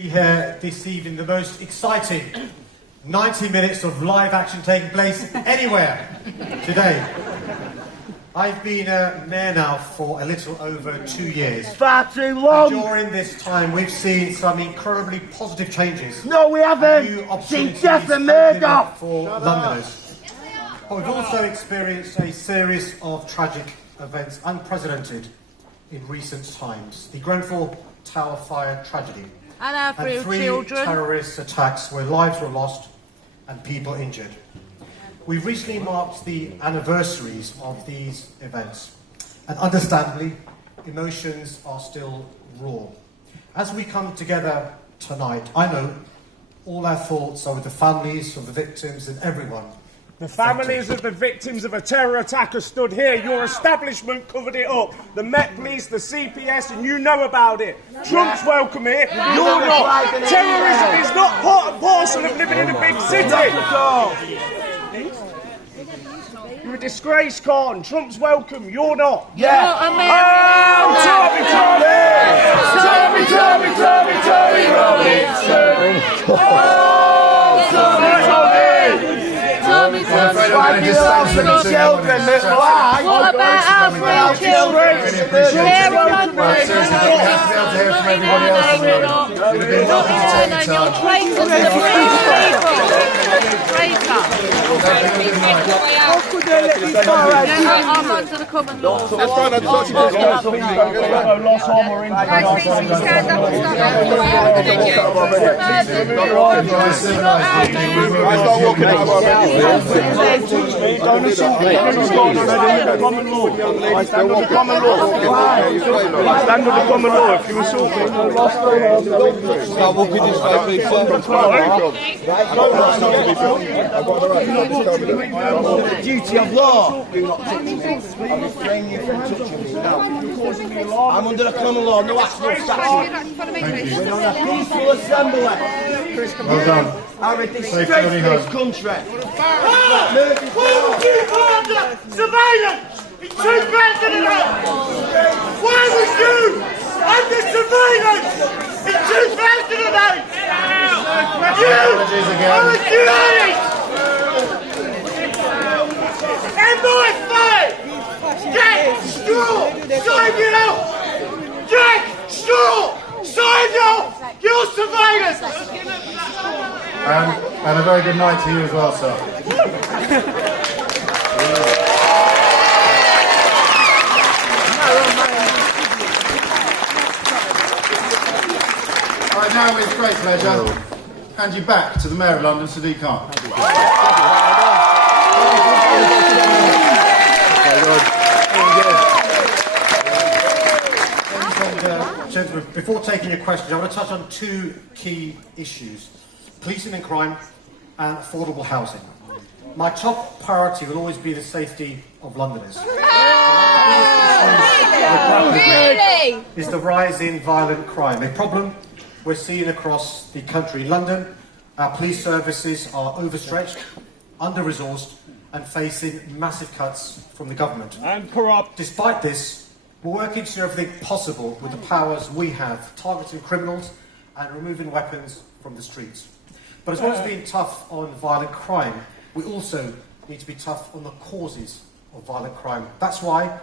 Here this evening, the most exciting 90 minutes of live action taking place anywhere today. I've been mayor now for a little over 2 years. Far too long! And during this time, we've seen some incredibly positive changes. No, we haven't! Seen death and murder! For Londoners. But we've also experienced a series of tragic events unprecedented in recent times. The Grenfell Tower fire tragedy. And our three children. terrorist attacks where lives were lost and people injured. We've recently marked the anniversaries of these events, and understandably, emotions are still raw. As we come together tonight, I know all our thoughts are with the families of the victims and everyone. The families of the victims of a terror attack are stood here. Your establishment covered it up. The Met Police, the CPS, and you know about it. Trump's welcome here. You're not. Terrorism is not part and parcel of living in a big city. You're a disgrace, Con. Trump's welcome. You're not. Yeah. Tommy Children that fly! What about our three children? They're all under You're traitors to the Traitor. How could they let this far out? I'm under the common law. That's fine, I thought you did. Lost harm or injury. Stand up and stop I stand on the common law. I stand on the common law. If you assault me, Start walking this way, please, sir. The duty of law. Do not touch me. I refrain you from touching me. No. I'm under the common law, no act, no statute. We're on a peaceful assembly. Well done. I'm a disgrace to this country. surveillance in 2008. Why was you under surveillance in 2008? MI5! Get straw! Sign it off! Get straw! Sign it off! You're surveillance! And a very good night to you as well, sir. Right, now with great pleasure, hand you back to the Mayor of London, Sadiq Khan. Gentlemen, before taking your questions, I want to touch on two key issues: policing and crime and affordable housing. My top priority will always be the safety of Londoners. Really? Is the rise in violent crime, a problem we're seeing across the country. In London, our police services are overstretched, under-resourced, and facing massive cuts from the government. And corrupt. Despite this, we're working to do everything possible with the powers we have, targeting criminals and removing weapons from the streets. But as well as being tough on violent crime, we also need to be tough on the causes of violent crime. That's why,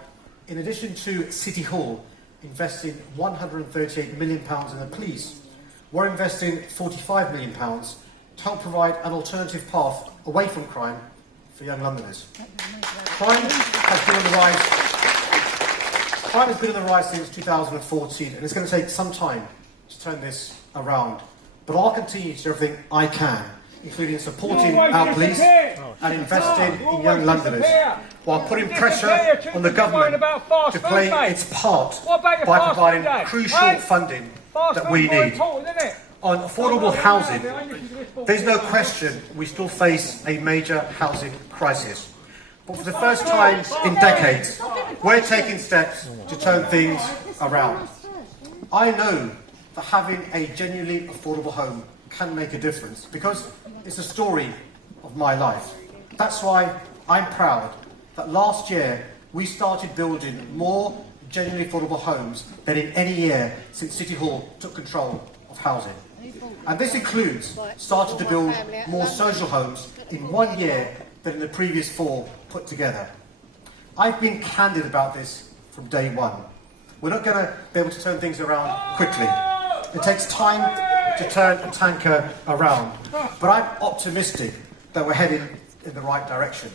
in addition to City Hall investing £138 million in the police, we're investing £45 million to help provide an alternative path away from crime for young Londoners. Crime has been on the rise since 2014, and it's going to take some time to turn this around. But I'll continue to do everything I can, including supporting our police and investing in young Londoners, while putting pressure on the government to play its part by providing crucial funding that we need. On affordable housing, there's no question we still face a major housing crisis. But for the first time in decades, we're taking steps to turn things around. I know that having a genuinely affordable home can make a difference, because it's the story of my life. That's why I'm proud that last year we started building more genuinely affordable homes than in any year since City Hall took control of housing. And this includes starting to build more social homes in 1 year than in the previous 4 put together. I've been candid about this from day one. We're not going to be able to turn things around quickly. It takes time to turn a tanker around, but I'm optimistic that we're heading in the right direction.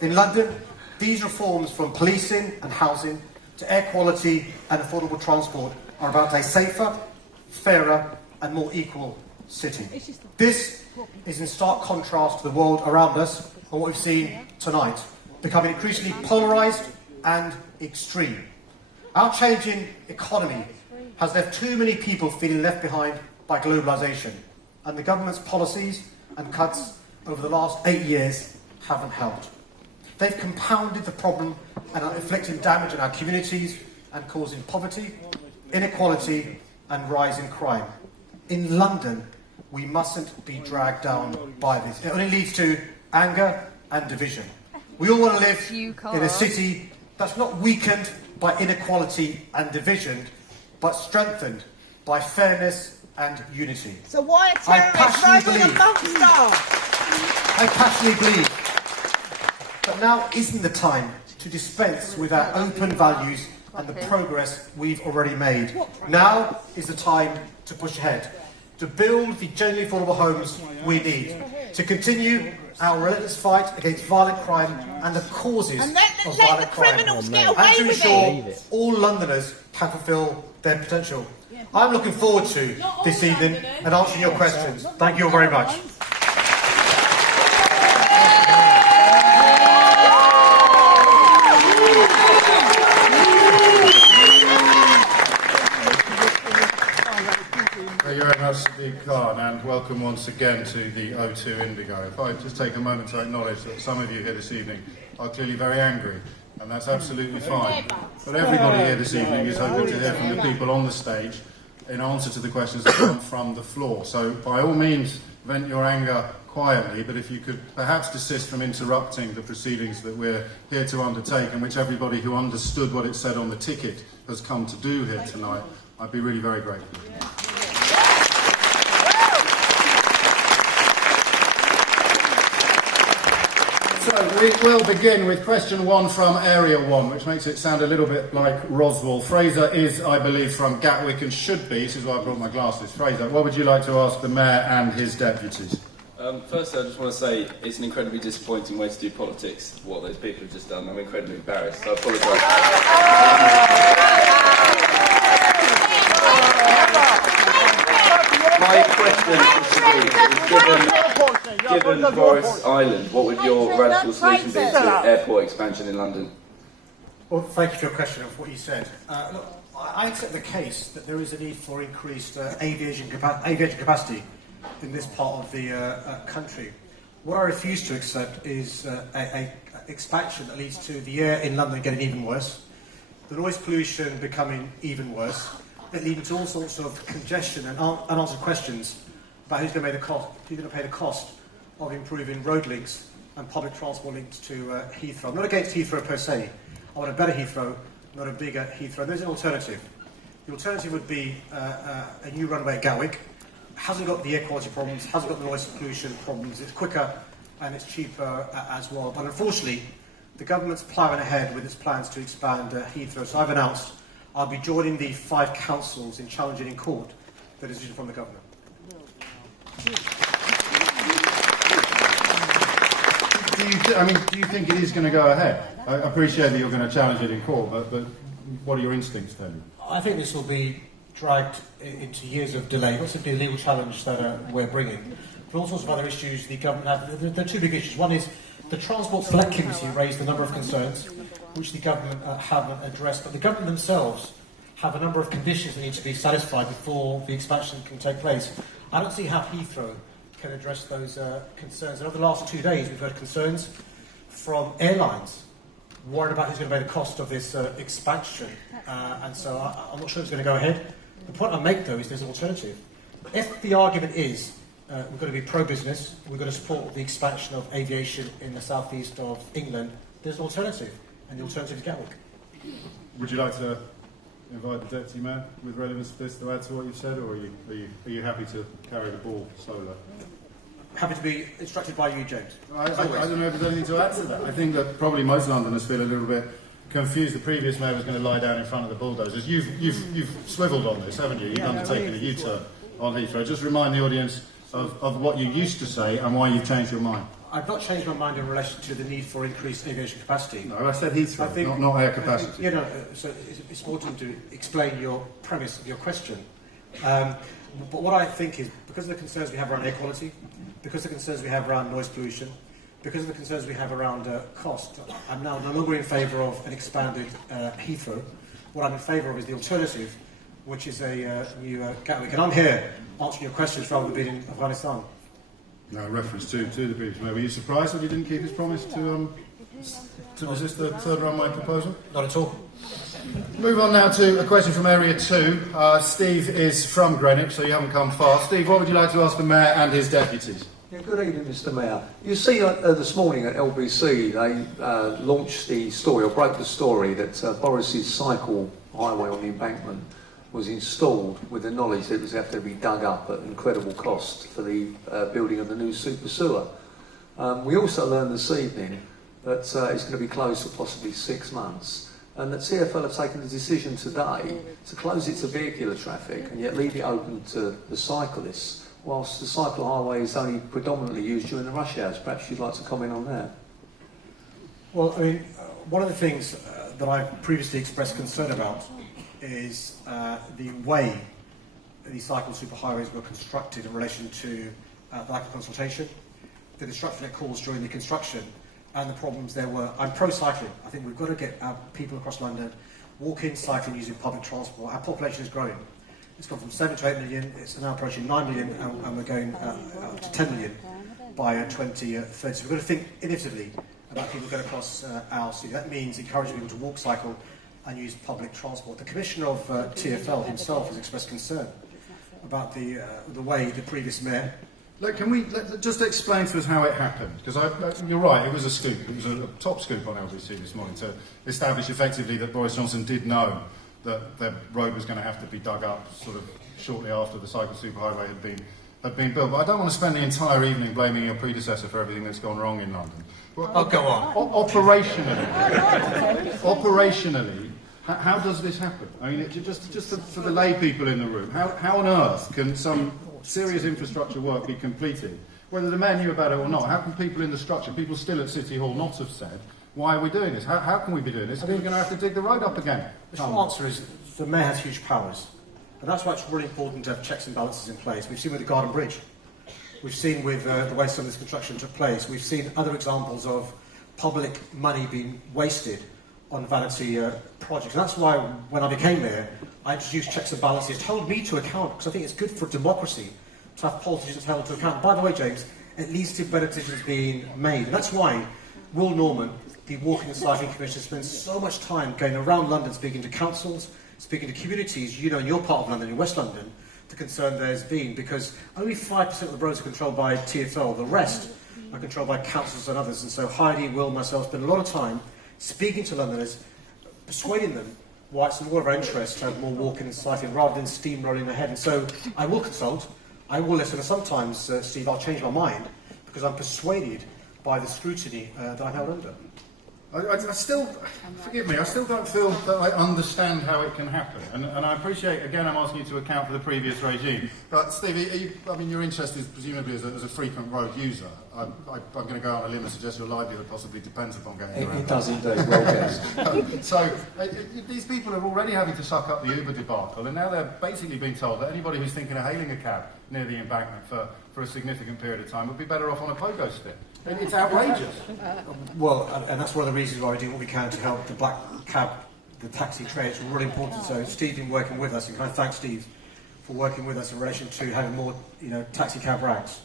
In London, these reforms from policing and housing to air quality and affordable transport are about a safer, fairer and more equal city. This is in stark contrast to the world around us and what we've seen tonight, becoming increasingly polarised and extreme. Our changing economy has left too many people feeling left behind by globalisation, and the government's policies and cuts over the last 8 years haven't helped. They've compounded the problem and are inflicting damage on our communities and causing poverty, inequality and rising crime. In London, we mustn't be dragged down by this. It only leads to anger and division. We all want to live in a city that's not weakened by inequality and division, but strengthened by fairness and unity. So why are terrorists riding amongst us? I passionately believe that now isn't the time to dispense with our open values and the progress we've already made. Now is the time to push ahead, to build the genuinely affordable homes we need, to continue our relentless fight against violent crime and the causes of violent crime, and to ensure all Londoners can fulfil their potential. I'm looking forward to this evening and answering your questions. Thank you all very much. Thank you very much, Sadiq Khan, and welcome once again to the O2 Indigo. If I just take a moment to acknowledge that some of you here this evening are clearly very angry, and that's absolutely fine. But everybody here this evening is hoping to hear from the people on the stage in answer to the questions that come from the floor. So by all means, vent your anger quietly, but if you could perhaps desist from interrupting the proceedings that we're here to undertake, and which everybody who understood what it said on the ticket has come to do here tonight, I'd be really very grateful. So we will begin with question 1 from Area 1, which makes it sound a little bit like Roswell. Fraser is, I believe, from Gatwick and should be. This is why I brought my glasses. Fraser, what would you like to ask the Mayor and his deputies? Firstly, I just want to say it's an incredibly disappointing way to do politics, what those people have just done. I'm incredibly embarrassed, so I apologise. My question is, given Forest Island, what would your radical solution be to airport expansion in London? Well, thank you for your question of what you said. Look, I accept the case that there is a need for increased aviation capacity in this part of the country. What I refuse to accept is an expansion that leads to the air in London getting even worse, the noise pollution becoming even worse, it leading to all sorts of congestion and unanswered questions about who's going to pay the cost of improving road links and public transport links to Heathrow. I'm not against Heathrow per se. I want a better Heathrow, not a bigger Heathrow. There's an alternative. The alternative would be a new runway at Gatwick. Hasn't got the air quality problems, hasn't got the noise pollution problems. It's quicker and it's cheaper as well. But unfortunately, the government's ploughing ahead with its plans to expand Heathrow. So I've announced I'll be joining the 5 councils in challenging in court the decision from the government. Do you think it is going to go ahead? I appreciate that you're going to challenge it in court, but what are your instincts tell you? I think this will be dragged into years of delay, not simply a legal challenge that we're bringing, but all sorts of other issues the government have. There are 2 big issues. One is the Transport Select Committee raised a number of concerns which the government haven't addressed, but the government themselves have a number of conditions that need to be satisfied before the expansion can take place. I don't see how Heathrow can address those concerns. And over the last 2 days, we've heard concerns from airlines worried about who's going to pay the cost of this expansion. And so I'm not sure it's going to go ahead. The point I make, though, is there's an alternative. If the argument is we've got to be pro-business, we've got to support the expansion of aviation in the southeast of England, there's an alternative, and the alternative is Gatwick. Would you like to invite the Deputy Mayor with relevance to this to add to what you've said, or are you happy to carry the ball solo? Happy to be instructed by you, James. I don't know if there's anything to add to that. I think that probably most Londoners feel a little bit confused. The previous mayor was going to lie down in front of the bulldozers. You've swivelled on this, haven't you? You've undertaken a U-turn on Heathrow. Just remind the audience of what you used to say and why you've changed your mind. I've not changed my mind in relation to the need for increased aviation capacity. No, I said Heathrow, not air capacity. So it's important to explain your premise of your question. But what I think is, because of the concerns we have around air quality, because of the concerns we have around noise pollution, because of the concerns we have around cost, I'm now no longer in favour of an expanded Heathrow. What I'm in favour of is the alternative, which is a new Gatwick. And I'm here answering your questions rather than being in Afghanistan. No reference to the previous mayor. Were you surprised that he didn't keep his promise to resist the third runway proposal? Not at all. Move on now to a question from Area 2. Steve is from Greenwich, so you haven't come far. Steve, what would you like to ask the Mayor and his deputies? Yeah, good evening, Mr. Mayor. You see, this morning at LBC, they launched the story, or broke the story, that Boris's cycle highway on the embankment was installed with the knowledge that it was have to be dug up at incredible cost for the building of the new super sewer. We also learned this evening that it's going to be closed for possibly 6 months, and that TfL have taken the decision today to close it to vehicular traffic and yet leave it open to the cyclists, whilst the cycle highway is only predominantly used during the rush hours. Perhaps you'd like to comment on that. Well, I mean, one of the things that I've previously expressed concern about is the way these cycle superhighways were constructed in relation to the lack of consultation, the disruption it caused during the construction, and the problems there were. I'm pro-cycling. I think we've got to get our people across London walking, cycling, using public transport. Our population is growing. It's gone from 7 to 8 million. It's now approaching 9 million, and we're going up to 10 million by 2030. So we've got to think innovatively about people going across our city. That means encouraging people to walk, cycle, and use public transport. The Commissioner of TfL himself has expressed concern about the way the previous mayor. Look, can we just explain to us how it happened? Because you're right, it was a scoop. It was a top scoop on LBC this morning to establish effectively that Boris Johnson did know that the road was going to have to be dug up sort of shortly after the cycle superhighway had been built. But I don't want to spend the entire evening blaming your predecessor for everything that's gone wrong in London. Well, go on. Operationally, how does this happen? I mean, just for the lay people in the room, how on earth can some serious infrastructure work be completed, whether the mayor knew about it or not? How can people in the structure, people still at City Hall, not have said, why are we doing this? How can we be doing this? Are we going to have to dig the road up again? The short answer is the mayor has huge powers. And that's why it's really important to have checks and balances in place. We've seen with the Garden Bridge. We've seen with the way some of this construction took place. We've seen other examples of public money being wasted on vanity projects. And that's why, when I became mayor, I introduced checks and balances, told me to account, because I think it's good for democracy to have politicians held to account. By the way, James, at least if better decisions being made. And that's why Will Norman, the Walking and Cycling Commissioner, spends so much time going around London speaking to councils, speaking to communities, you know, in your part of London, in West London, the concern there's been, because only 5% of the roads are controlled by TfL, the rest are controlled by councils and others. And so Heidi, Will, myself spend a lot of time speaking to Londoners, persuading them why it's in all of our interest to have more walking and cycling rather than steamrolling ahead. And so I will consult, I will listen, and sometimes, Steve, I'll change my mind because I'm persuaded by the scrutiny that I'm held under. I still, forgive me, I still don't feel that I understand how it can happen. And I appreciate, again, I'm asking you to account for the previous regime. But, Steve, your interest is presumably as a frequent road user. I'm going to go on a limb and suggest your livelihood possibly depends upon getting around. It does indeed, well guessed. So, these people are already having to suck up the Uber debacle, and now they're basically being told that anybody who's thinking of hailing a cab near the embankment for a significant period of time would be better off on a pogo stick. It's outrageous. Well, and that's one of the reasons why we do what we can to help the black cab, the taxi trade. It's really important. So Steve's been working with us, and can I thank Steve for working with us in relation to having more, taxi cab ranks.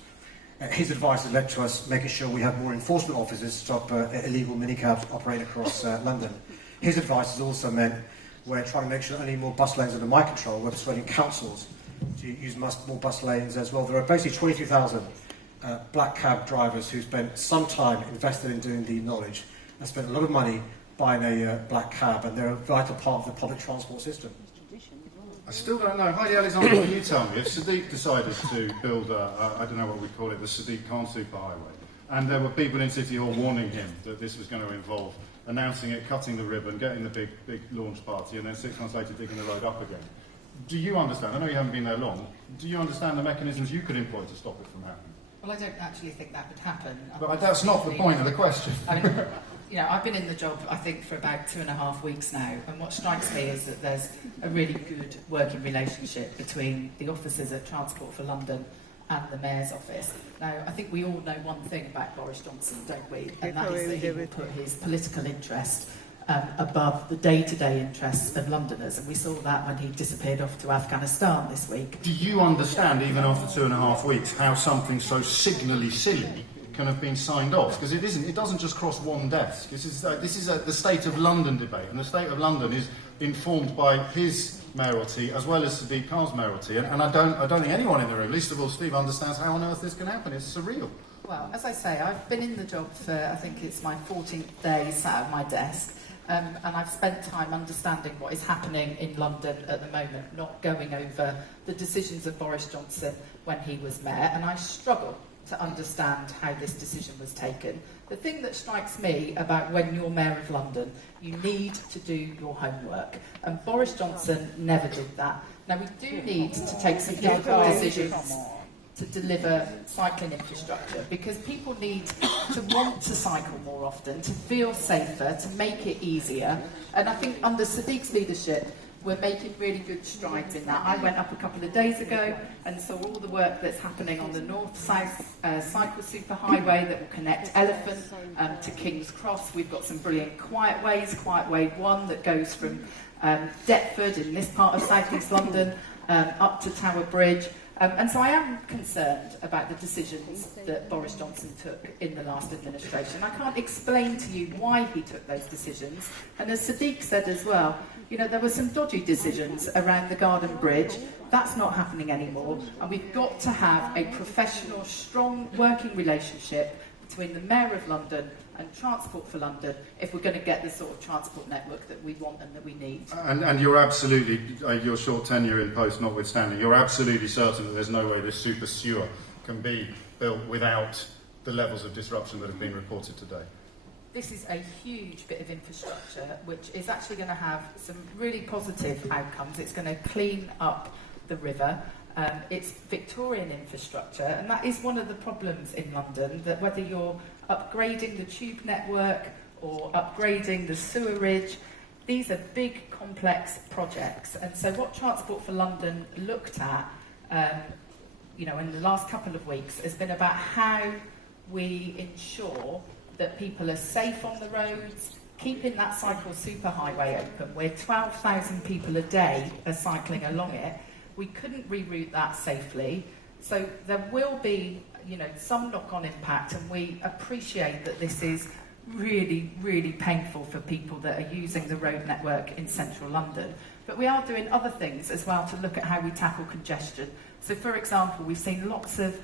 His advice has led to us making sure we have more enforcement officers to stop illegal minicabs operating across London. His advice has also meant we're trying to make sure only more bus lanes under my control. We're persuading councils to use more bus lanes as well. There are basically 23,000 black cab drivers who spent some time invested in doing the knowledge and spent a lot of money buying a black cab, and they're a vital part of the public transport system. still don't know. Heidi Alexander, can you tell me, if Sadiq decided to build I don't know what we call it, the Sadiq Khan superhighway, and there were people in City Hall warning him that this was going to involve announcing it, cutting the ribbon, getting the big launch party, and then 6 months later digging the road up again. Do you understand? I know you haven't been there long. Do you understand the mechanisms you could employ to stop it from happening? Well, I don't actually think that would happen. But that's not the point of the question. I mean, you know, I've been in the job, I think, for about 2.5 weeks now, and what strikes me is that there's a really good working relationship between the officers at Transport for London and the Mayor's office. Now, I think we all know one thing about Boris Johnson, don't we? And that is that he will put his political interest above the day-to-day interests of Londoners, and we saw that when he disappeared off to Afghanistan this week. Do you understand, even after 2.5 weeks, how something so signally silly can have been signed off? Because it isn't. It doesn't just cross one desk. This is the State of London debate, and the State of London is informed by his mayoralty as well as Sadiq Khan's mayoralty. And I don't think anyone in the room, least of all Steve, understands how on earth this can happen. It's surreal. Well, as I say, I've been in the job for, I think it's my 14th day sat at my desk. And I've spent time understanding what is happening in London at the moment, not going over the decisions of Boris Johnson when he was mayor, and I struggle to understand how this decision was taken. The thing that strikes me about when you're mayor of London, you need to do your homework, and Boris Johnson never did that. Now, we do need to take some difficult decisions to deliver cycling infrastructure, because people need to want to cycle more often, to feel safer, to make it easier. And I think under Sadiq's leadership, we're making really good strides in that. I went up a couple of days ago and saw all the work that's happening on the north-south cycle superhighway that will connect Elephant to King's Cross. We've got some brilliant Quiet Ways, Quiet Way 1 that goes from Deptford in this part of South East London up to Tower Bridge. And so I am concerned about the decisions that Boris Johnson took in the last administration. I can't explain to you why he took those decisions. And as Sadiq said as well, you know, there were some dodgy decisions around the Garden Bridge. That's not happening anymore. And we've got to have a professional, strong working relationship between the Mayor of London and Transport for London if we're going to get the sort of transport network that we want and that we need. And you're absolutely, your short tenure in post notwithstanding, you're absolutely certain that there's no way this super sewer can be built without the levels of disruption that have been reported today? This is a huge bit of infrastructure which is actually going to have some really positive outcomes. It's going to clean up the river. It's Victorian infrastructure, and that is one of the problems in London, that whether you're upgrading the tube network or upgrading the sewerage, these are big, complex projects. And so what Transport for London looked at, you know, in the last couple of weeks has been about how we ensure that people are safe on the roads, keeping that cycle superhighway open, where 12,000 people a day are cycling along it. We couldn't reroute that safely, so there will be, you know, some knock-on impact, and we appreciate that this is really, really painful for people that are using the road network in central London. But we are doing other things as well to look at how we tackle congestion. So, for example, we've seen lots of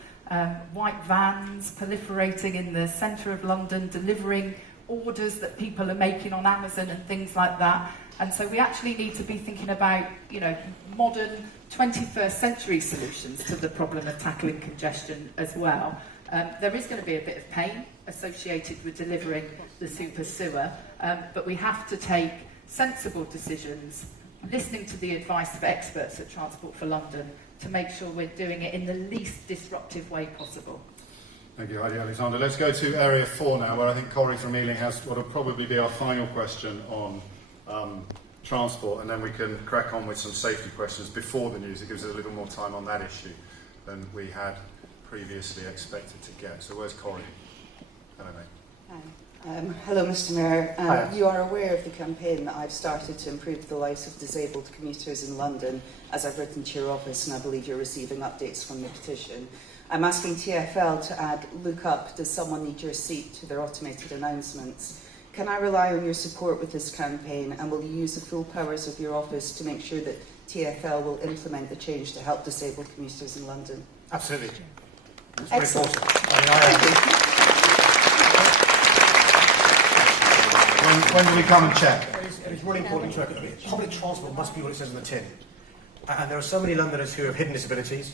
white vans proliferating in the centre of London, delivering orders that people are making on Amazon and things like that. And so we actually need to be thinking about, you know, modern 21st century solutions to the problem of tackling congestion as well. There is going to be a bit of pain associated with delivering the super sewer, but we have to take sensible decisions, listening to the advice of experts at Transport for London to make sure we're doing it in the least disruptive way possible. Thank you, Heidi Alexander. Let's go to Area 4 now, where I think Corey from Ealing has what will probably be our final question on transport, and then we can crack on with some safety questions before the news. It gives us a little more time on that issue than we had previously expected to get. So where's Corey? Hello, mate. Hi. Hello, Mr Mayor. You are aware of the campaign that I've started to improve the lives of disabled commuters in London, as I've written to your office, and I believe you're receiving updates from the petition. I'm asking TfL to add "Look Up, does someone need your seat?" to their automated announcements. Can I rely on your support with this campaign, and will you use the full powers of your office to make sure that TfL will implement the change to help disabled commuters in London? Absolutely. It's Excellent. very important. When do we come and check? It's really important to check. Public transport must be what it says in the tin. And there are so many Londoners who have hidden disabilities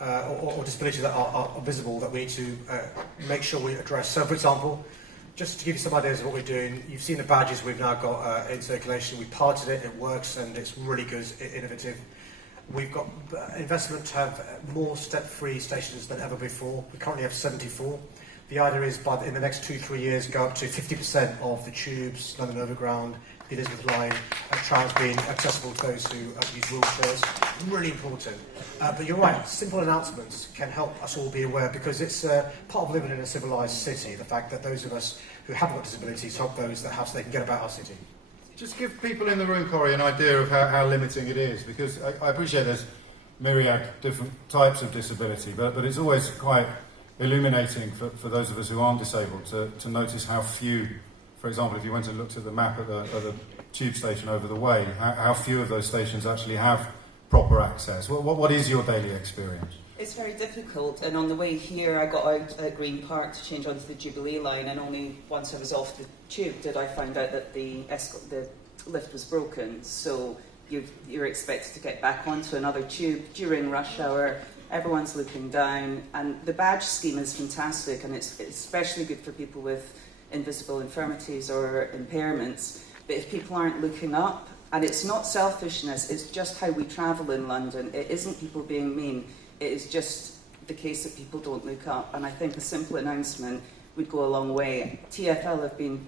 or disabilities that are visible that we need to make sure we address. So, for example, just to give you some ideas of what we're doing, you've seen the badges we've now got in circulation. We piloted it, it works, and it's really good, innovative. We've got investment to have more step-free stations than ever before. We currently have 74. The idea is in the next 2-3 years, go up to 50% of the tubes, London Overground, the Elizabeth Line, and trams being accessible to those who use wheelchairs. Really important. But you're right, simple announcements can help us all be aware, because it's part of living in a civilised city, the fact that those of us who haven't got disabilities help those that have so they can get about our city. Just give people in the room, Corey, an idea of how limiting it is, because I appreciate there's myriad different types of disability, but it's always quite illuminating for those of us who aren't disabled to notice how few, for example, if you went and looked at the map at the tube station over the way, how few of those stations actually have proper access. What is your daily experience? It's very difficult, and on the way here I got out at Green Park to change onto the Jubilee line, and only once I was off the tube did I find out that the lift was broken. So you're expected to get back onto another tube during rush hour. Everyone's looking down, and the badge scheme is fantastic, and it's especially good for people with invisible infirmities or impairments. But if people aren't looking up, and it's not selfishness, it's just how we travel in London. It isn't people being mean. It is just the case that people don't look up, and I think a simple announcement would go a long way. TfL have been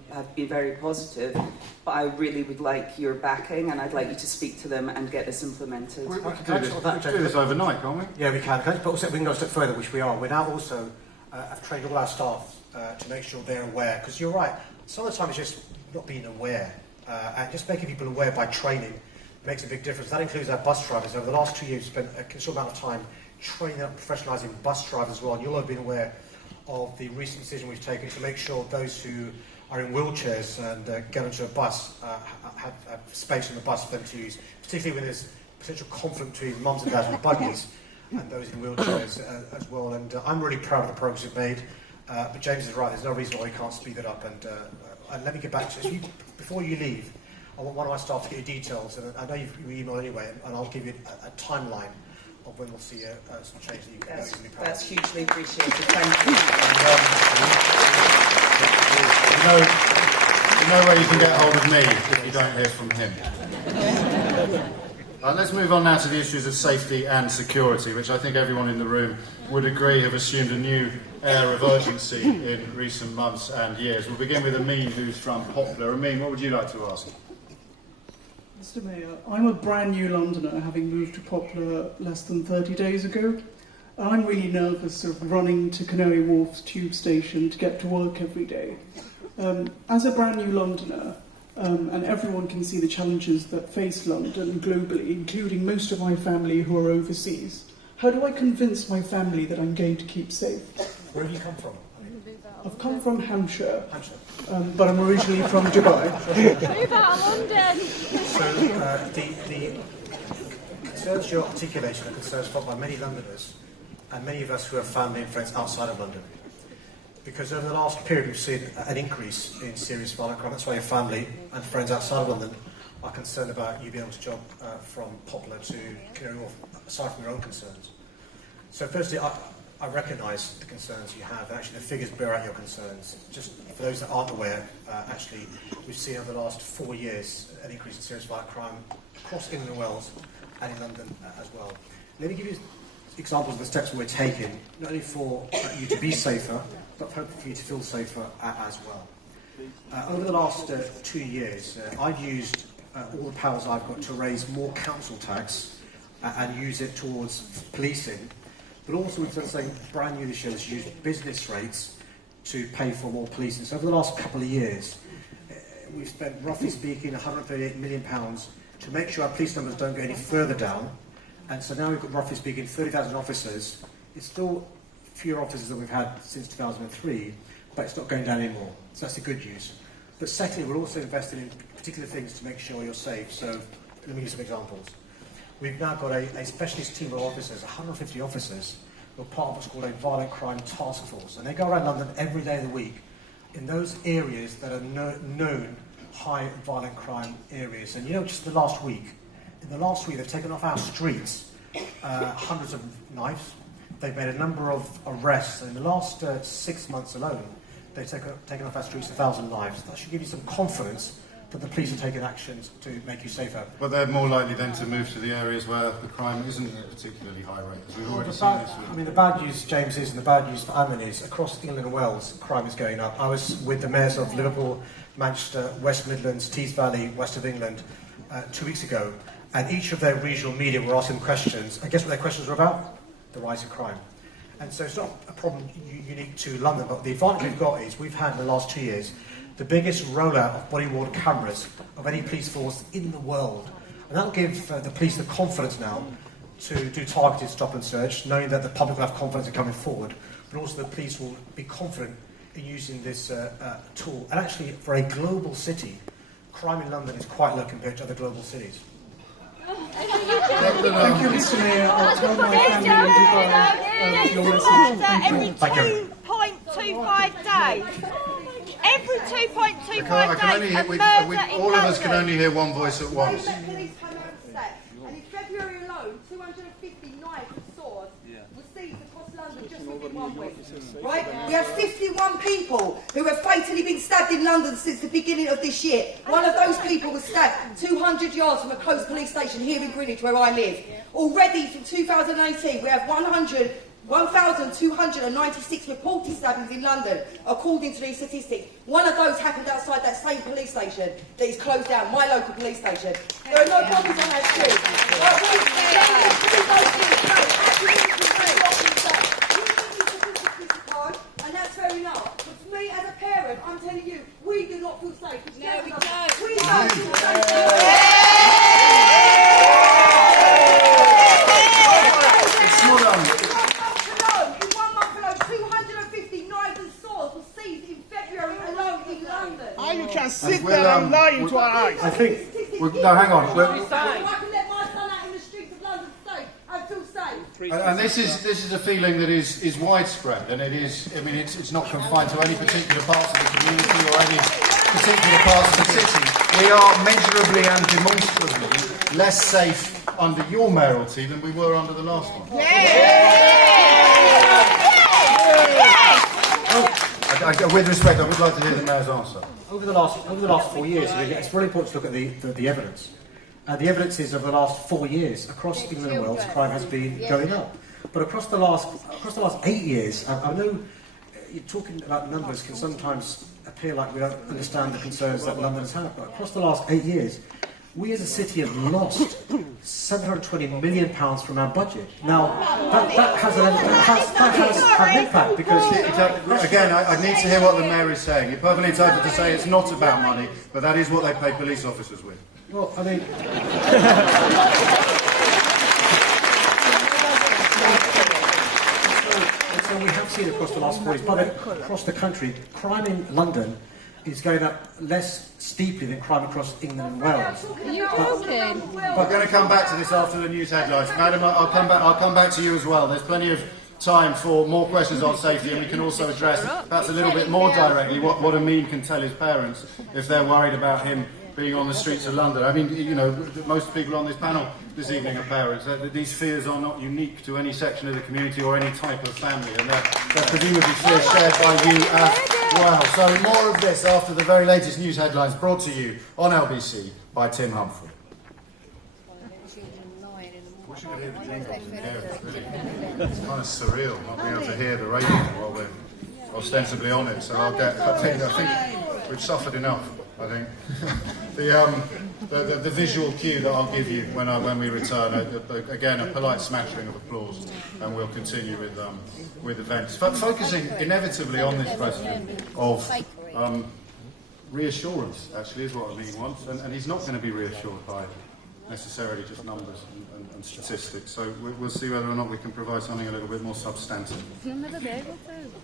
very positive, but I really would like your backing, and I'd like you to speak to them and get this implemented. We can do this overnight, can't we? Yeah, we can. But also we can go a step further, which we are. We're now also have trained all our staff to make sure they're aware, because you're right. Some of the time it's just not being aware, and just making people aware by training makes a big difference. That includes our bus drivers. Over the last 2 years, we've spent a considerable amount of time training up, professionalising bus drivers as well. And you'll have been aware of the recent decision we've taken to make sure those who are in wheelchairs and get onto a bus have space on the bus for them to use, particularly when there's potential conflict between mums and dads with buggies and those in wheelchairs as well. And I'm really proud of the progress we've made. But James is right, there's no reason why we can't speed it up. And let me get back to this. Before you leave, I want one of my staff to get you details. And I know you email anyway, and I'll give you a timeline of when we'll see some change that you can be proud of. That's hugely appreciated. Thank you. You know where you can get hold of me if you don't hear from him. Let's move on now to the issues of safety and security, which I think everyone in the room would agree have assumed a new air of urgency in recent months and years. We'll begin with Amin, who's from Poplar. Amin, what would you like to ask? Mr. Mayor, I'm a brand new Londoner, having moved to Poplar less than 30 days ago. I'm really nervous of running to Canary Wharf's tube station to get to work every day. As a brand new Londoner, and everyone can see the challenges that face London globally, including most of my family who are overseas, how do I convince my family that I'm going to keep safe? Where have you come from? I've come from Hampshire, but I'm originally from Dubai. Move out of London! So the concerns you're articulating are concerns felt by many Londoners and many of us who have family and friends outside of London. Because over the last period we've seen an increase in serious violent crime. That's why your family and friends outside of London are concerned about you being able to jump from Poplar to Canary Wharf, aside from your own concerns. So firstly, I recognise the concerns you have. Actually, the figures bear out your concerns. Just for those that aren't aware, actually, we've seen over the last 4 years an increase in serious violent crime across England and Wales and in London as well. Let me give you examples of the steps we're taking, not only for you to be safer, but for you to feel safer as well. Over the last 2 years, I've used all the powers I've got to raise more council tax and use it towards policing. But also we've done something brand new this year, is use business rates to pay for more policing. So over the last couple of years, we've spent, roughly speaking, £138 million to make sure our police numbers don't go any further down. And so now we've got, roughly speaking, 30,000 officers. It's still fewer officers than we've had since 2003, but it's not going down anymore. So that's the good news. But secondly, we're also investing in particular things to make sure you're safe. So let me give you some examples. We've now got a specialist team of officers, 150 officers, who are part of what's called a violent crime task force. And they go around London every day of the week in those areas that are known high violent crime areas. And you know, just the last week, in the last week, they've taken off our streets hundreds of knives. They've made a number of arrests. In the last 6 months alone, they've taken off our streets 1,000 knives. That should give you some confidence that the police are taking actions to make you safer. But they're more likely then to move to the areas where the crime isn't at a particularly high rate, as we've already seen this week. I mean, the bad news, James, is, and the bad news for Alan is, across England and Wales, crime is going up. I was with the mayors of Liverpool, Manchester, West Midlands, Tees Valley, West of England, 2 weeks ago, and each of their regional media were asking questions. And guess what their questions were about? The rise in crime. And so it's not a problem unique to London, but the advantage we've got is we've had in the last 2 years the biggest rollout of body-worn cameras of any police force in the world. And that'll give the police the confidence now to do targeted stop and search, knowing that the public will have confidence in coming forward, but also the police will be confident in using this tool. And actually, for a global city, crime in London is quite low compared to other global cities. Thank you, Mr. Mayor. I'll tell my family your message. Thank you. Every 2.25 days. Every 2.25 days, all of us can only hear one voice at once. And in February alone, 250 knives and swords were seized across London just within 1 week. Right? We have 51 people who have fatally been stabbed in London since the beginning of this year. One of those people was stabbed 200 yards from a close police station here in Greenwich, where I live. Already from 2018, we have 1,296 reported stabbings in London, according to these statistics. One of those happened outside that same police station that is closed down, my local police station. There are no problems on that street. And that's fair enough. But for me, as a parent, I'm telling you, we do not feel safe. No, we don't. We don't feel safe. You can sit there and lie into our eyes. I think. No, hang on. I can let my son out in the streets of London safe. I feel safe. And this is a feeling that is widespread, and it is. I mean, it's not confined to any particular parts of the community or any particular parts of the city. We are measurably and demonstrably less safe under your mayoralty than we were under the last one. With respect, I would like to hear the mayor's answer. Over the last 4 years, I mean, it's really important to look at the evidence. The evidence is over the last 4 years across England and Wales, crime has been going up. But across the last 8 years, I know you're talking about numbers can sometimes appear like we don't understand the concerns that London has had. But across the last 8 years, we as a city have lost £720 million from our budget. Now, that has an impact because... Again, I need to hear what the mayor is saying. You're perfectly entitled to say it's not about money, but that is what they pay police officers with. Well, I mean... so we have seen across the last 4 years, but across the country, crime in London is going up less steeply than crime across England and Wales. We're going to come back to this after the news headlines. Madam, I'll come back to you as well. There's plenty of time for more questions on safety, and we can also address perhaps a little bit more directly what Amin can tell his parents if they're worried about him being on the streets of London. I mean, you know, most people on this panel this evening are parents. These fears are not unique to any section of the community or any type of family, and they're presumably fears shared by you as well. So more of this after the very latest news headlines brought to you on LBC by Tim Humphrey. It's kind of surreal not being able to hear the radio while we're ostensibly on it, so I think we've suffered enough. I think the visual cue that I'll give you when we return, again a polite smattering of applause, and we'll continue with events, focusing inevitably on this question of reassurance. Actually, is what Amin wants, and he's not going to be reassured by necessarily just numbers and statistics. So we'll see whether or not we can provide something a little bit more substantive. In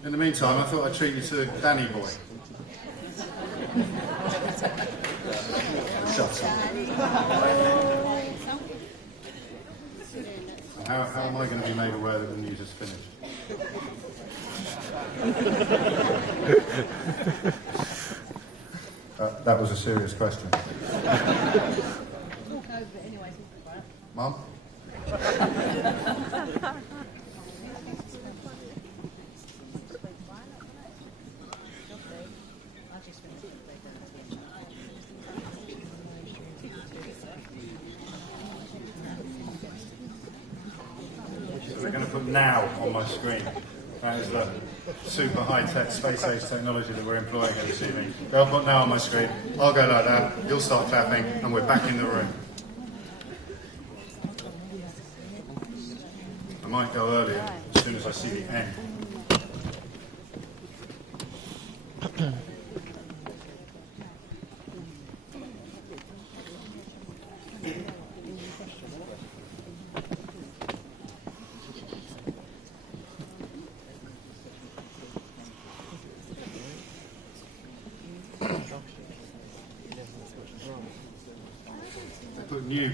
the meantime, I thought I'd treat you to Danny Boy. Shut up. How am I going to be made aware that the news is finished? That was a serious question. now on my screen. That is the super high-tech space-age technology that we're employing here this evening. They'll put now on my screen. I'll go like that. You'll start clapping, and we're back in the room. I might go earlier as soon as I see the end. Put new.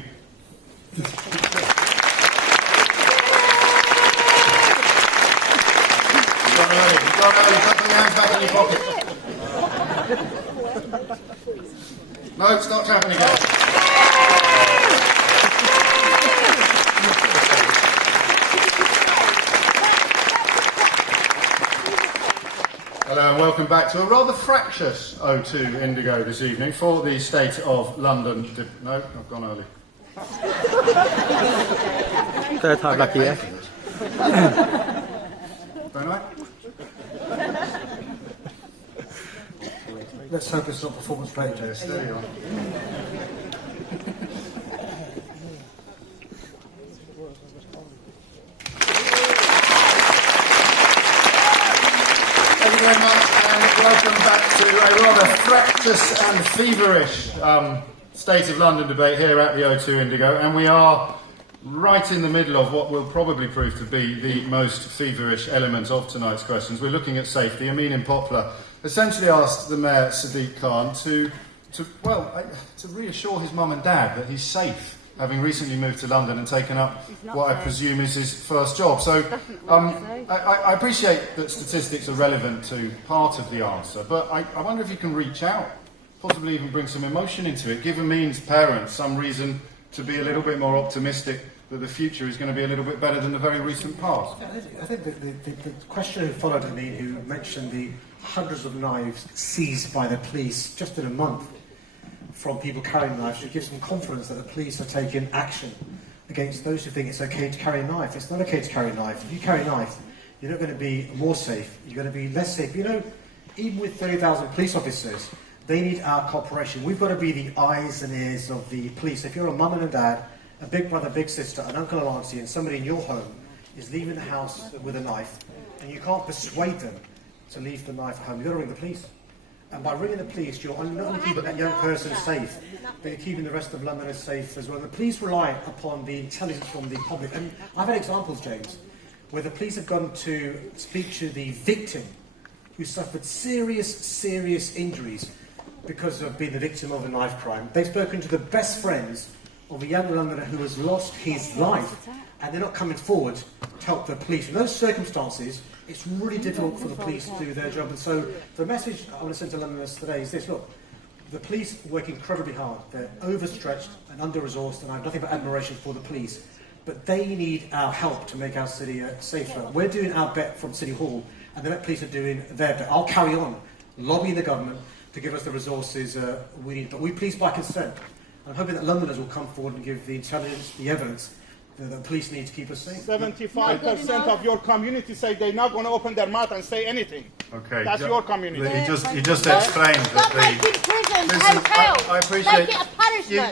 No, start clapping again. Hello and welcome back to a rather fractious O2 Indigo this evening for the State of London. No, I've gone early. Third time lucky, yeah? Don't I? Let's hope it's not performance plate, Joe. Steady on. Thank you very much, and welcome back to a rather fractious and feverish State of London debate here at the O2 Indigo, and we are right in the middle of what will probably prove to be the most feverish element of tonight's questions. We're looking at safety. Amin in Poplar essentially asked the Mayor, Sadiq Khan, to reassure his mum and dad that he's safe, having recently moved to London and taken up what I presume is his first job. So I appreciate that statistics are relevant to part of the answer, but I wonder if you can reach out, possibly even bring some emotion into it, give Amin's parents some reason to be a little bit more optimistic that the future is going to be a little bit better than the very recent past. I think the questioner who followed Amin, who mentioned the hundreds of knives seized by the police just in a month from people carrying knives, should give some confidence that the police are taking action against those who think it's okay to carry a knife. It's not okay to carry a knife. If you carry a knife, you're not going to be more safe. You're going to be less safe. You know, even with 30,000 police officers, they need our cooperation. We've got to be the eyes and ears of the police. If you're a mum and a dad, a big brother, big sister, an uncle or auntie, and somebody in your home is leaving the house with a knife, and you can't persuade them to leave the knife at home, you've got to ring the police. And by ringing the police, you're not only keeping that young person safe, but you're keeping the rest of Londoners safe as well. And the police rely upon the intelligence from the public. And I've had examples, James, where the police have gone to speak to the victim who suffered serious injuries because of being the victim of a knife crime. They've spoken to the best friends of a young Londoner who has lost his life, and they're not coming forward to help the police. In those circumstances, it's really difficult for the police to do their job. And so the message I want to send to Londoners today is this: look, the police work incredibly hard. They're overstretched and under-resourced, and I have nothing but admiration for the police. But they need our help to make our city safer. We're doing our bit from City Hall, and the Met Police are doing their bit. I'll carry on lobbying the government to give us the resources we need. But we police by consent. I'm hoping that Londoners will come forward and give the intelligence, the evidence that the police need to keep us safe. 75% of your community say they're not going to open their mouth and say anything. Okay, that's your community. You just explained that I appreciate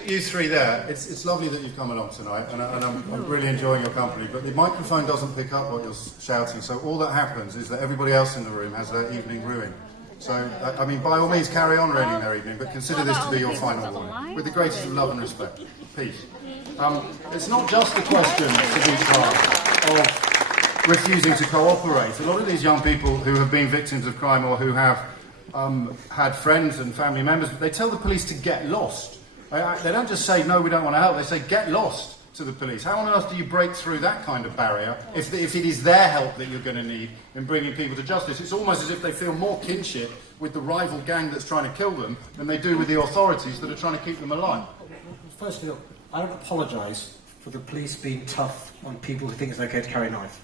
you three there. It's lovely that you've come along tonight, and I'm really enjoying your company. But the microphone doesn't pick up what you're shouting, so all that happens is that everybody else in the room has their evening ruined. So, I mean, by all means, carry on ruining their evening, but consider this to be your final warning. With the greatest of love and respect. Peace. It's not just a question, Sadiq Khan, of refusing to cooperate. A lot of these young people who have been victims of crime or who have had friends and family members, they tell the police to get lost. They don't just say, no, we don't want to help. They say, get lost to the police. How on earth do you break through that kind of barrier if it is their help that you're going to need in bringing people to justice? It's almost as if they feel more kinship with the rival gang that's trying to kill them than they do with the authorities that are trying to keep them alive. Firstly, look, I don't apologise for the police being tough on people who think it's okay to carry a knife.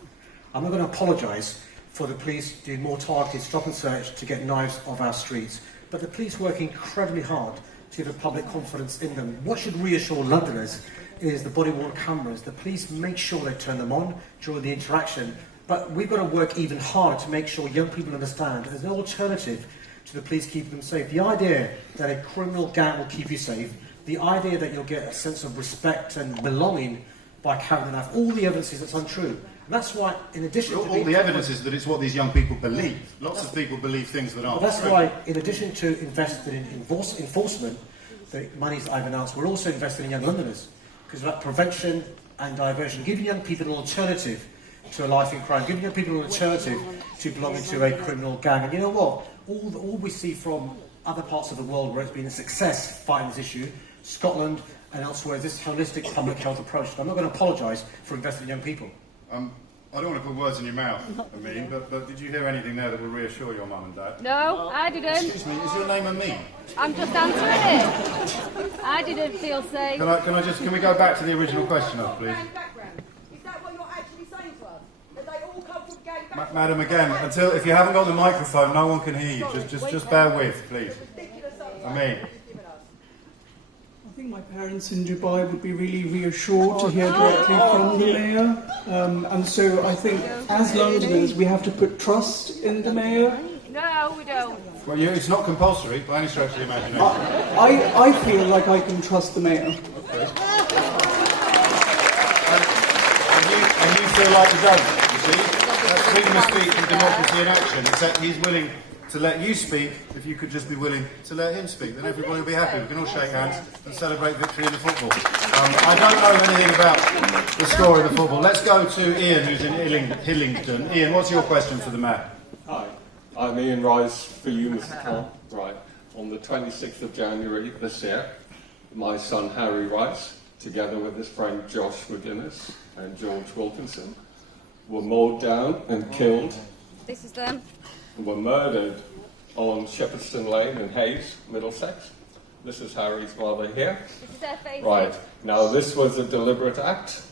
I'm not going to apologise for the police doing more targeted stop and search to get knives off our streets. But the police work incredibly hard to give the public confidence in them. What should reassure Londoners is the body-worn cameras. The police make sure they turn them on during the interaction, but we've got to work even harder to make sure young people understand there's no alternative to the police keeping them safe. The idea that a criminal gang will keep you safe, the idea that you'll get a sense of respect and belonging by carrying the knife, all the evidence is that's untrue. And that's why, in addition to all the evidence is that it's what these young people believe. Lots of people believe things that aren't. Well, that's why, in addition to investing in enforcement, the monies that I've announced, we're also investing in young Londoners, because of that prevention and diversion, giving young people an alternative to a life in crime, giving young people an alternative to belonging to a criminal gang. And you know what? All we see from other parts of the world where it's been a success fighting this issue, Scotland and elsewhere, is this holistic public health approach. And I'm not going to apologise for investing in young people. I don't want to put words in your mouth, Amin, but did you hear anything there that will reassure your mum and dad? No, I didn't. Excuse me, is your name Amin? I'm just answering it. I didn't feel safe. Can we go back to the original question, please? Is that what you're actually saying to us? That they all come from gang background? Madam, again, if you haven't got the microphone, no one can hear you. Just bear with, please. Amin. I think my parents in Dubai would be really reassured to hear directly from the mayor. And so I think, as Londoners, we have to put trust in the mayor. No, we don't. Well, it's not compulsory, by any stretch of the imagination. I feel like I can trust the mayor. Okay. And you feel like you don't, you see? That's freedom of speech and democracy in action. Except he's willing to let you speak, if you could just be willing to let him speak. Then everybody will be happy. We can all shake hands and celebrate victory in the football. I don't know anything about the score of the football. Let's go to Ian, who's in Hillingdon. Ian, what's your question for the Mayor? Hi, I'm Ian Rice for you, Mr. Khan. Right. On the 26th of January this year, my son Harry Rice, together with his friend Josh McGuinness and George Wilkinson, were mowed down and killed. This is them. Were murdered on Shepperton Lane in Hayes, Middlesex. This is Harry's mother here. This is their face. Right. Now, this was a deliberate act.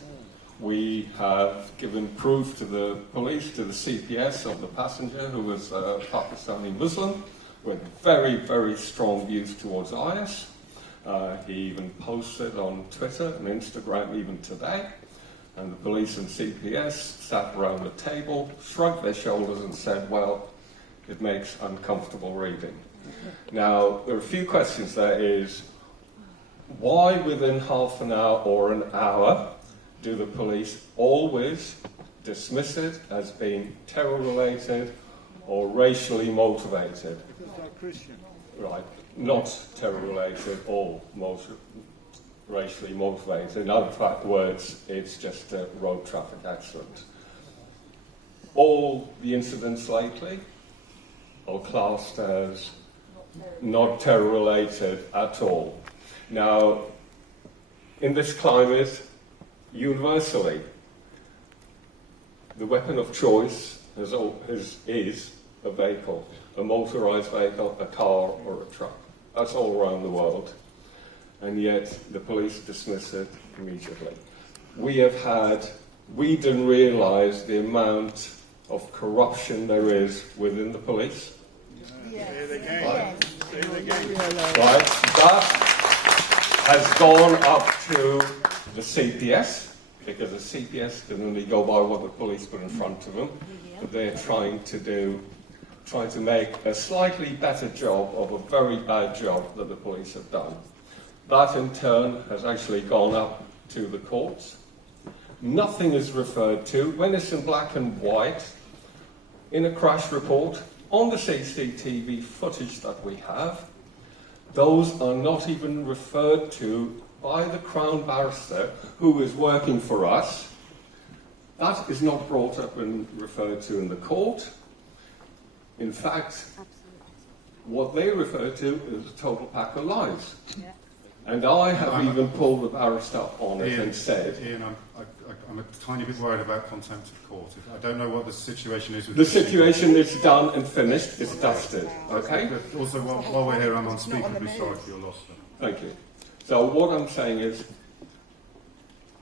We have given proof to the police, to the CPS, of the passenger who was a Pakistani Muslim with very, very strong views towards IS. He even posted on Twitter and Instagram even today. And the police and CPS sat around the table, shrugged their shoulders and said, well, it makes uncomfortable reading. Now, there are a few questions there. Is why within half an hour or an hour do the police always dismiss it as being terror-related or racially motivated? Because they're Christian. Right, not terror-related or racially motivated. In other words, it's just a road traffic accident. All the incidents lately are classed as not terror-related at all. Now, in this climate, universally, the weapon of choice is a vehicle, a motorised vehicle, a car or a truck. That's all around the world. And yet the police dismiss it immediately. We didn't realise the amount of corruption there is within the police. Right. That has gone up to the CPS, because the CPS can only go by what the police put in front of them. But they're trying to make a slightly better job of a very bad job that the police have done. That in turn has actually gone up to the courts. Nothing is referred to, when it's in black and white, in a crash report, on the CCTV footage that we have. Those are not even referred to by the Crown Barrister who is working for us. That is not brought up and referred to in the court. In fact, what they refer to is a total pack of lies. Yeah. And I have even pulled the barrister on it and said... Ian, I'm a tiny bit worried about contempt of court. I don't know what the situation is with the situation is done and finished. It's dusted, okay? But also, while we're here, I'm unspeakably sorry for your loss. Thank you. So what I'm saying is,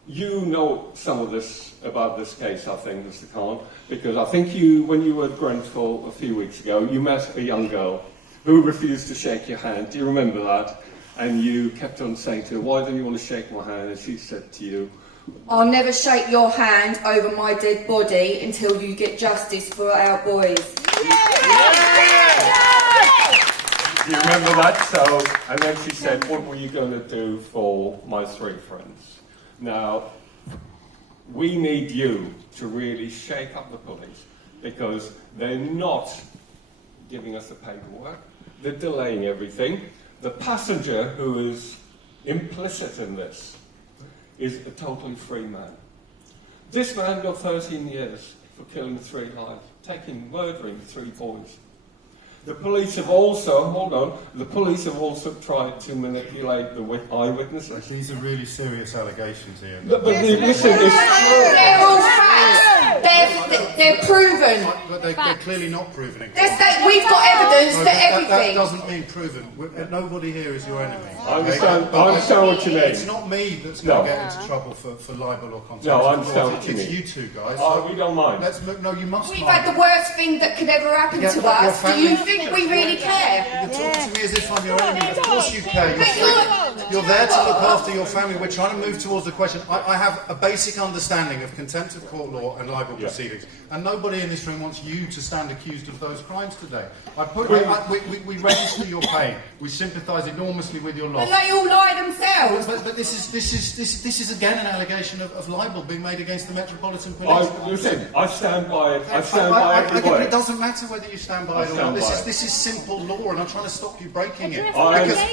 you know some of this about this case, I think, Mr. Khan, because I think when you were at Grenfell a few weeks ago, you met a young girl who refused to shake your hand. Do you remember that? and you kept on saying to her, why don't you want to shake my hand? And she said to you, I'll never shake your hand over my dead body until you get justice for our boys. do you remember that? So, and then she said, what were you going to do for my 3 friends? Now, we need you to really shake up the police, because they're not giving us the paperwork, they're delaying everything. The passenger who is implicit in this is a totally free man. This man got 13 years for killing 3 lives, murdering 3 boys. The police have also, the police have also tried to manipulate the eyewitnesses. These are really serious allegations here. But listen, they're all facts. They're proven. But they're clearly not proven. We've got evidence for everything. That doesn't mean proven. Nobody here is your enemy. I understand what you mean. It's not me that's going to get into trouble for libel or contempt. No, I understand what you mean. It's you two guys. Oh, we don't mind. No, you must We've mind. had the worst thing that could ever happen to us. Do you think we really care? You're talking to me as if I'm your enemy. Of course you care. You're there to look after your family. We're trying to move towards the question. I have a basic understanding of contempt of court law and libel proceedings. And nobody in this room wants you to stand accused of those crimes today. We register your pain. We sympathise enormously with your loss. And they all lie themselves. But this is again an allegation of libel being made against the Metropolitan Police. Listen, I stand by it. I stand by every word. It doesn't matter whether you stand by it or not. This is simple law, and I'm trying to stop you breaking it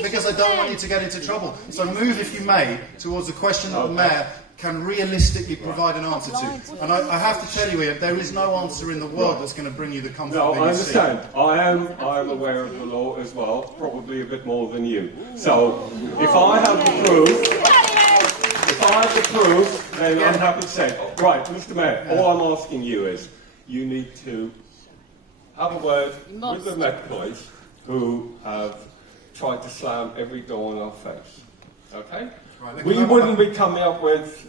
because I don't want you to get into trouble. So move, if you may, towards the question that the Mayor can realistically provide an answer to. And I have to tell you, Ian, there is no answer in the world that's going to bring you the comfort No, that I you understand. I am aware of the law as well, probably a bit more than you. So, if I have the proof, then I'm happy to say, right, Mr. Mayor, all I'm asking you is, you need to have a word with the Met Police, who have tried to slam every door in our face. Okay? Right, we wouldn't be coming up with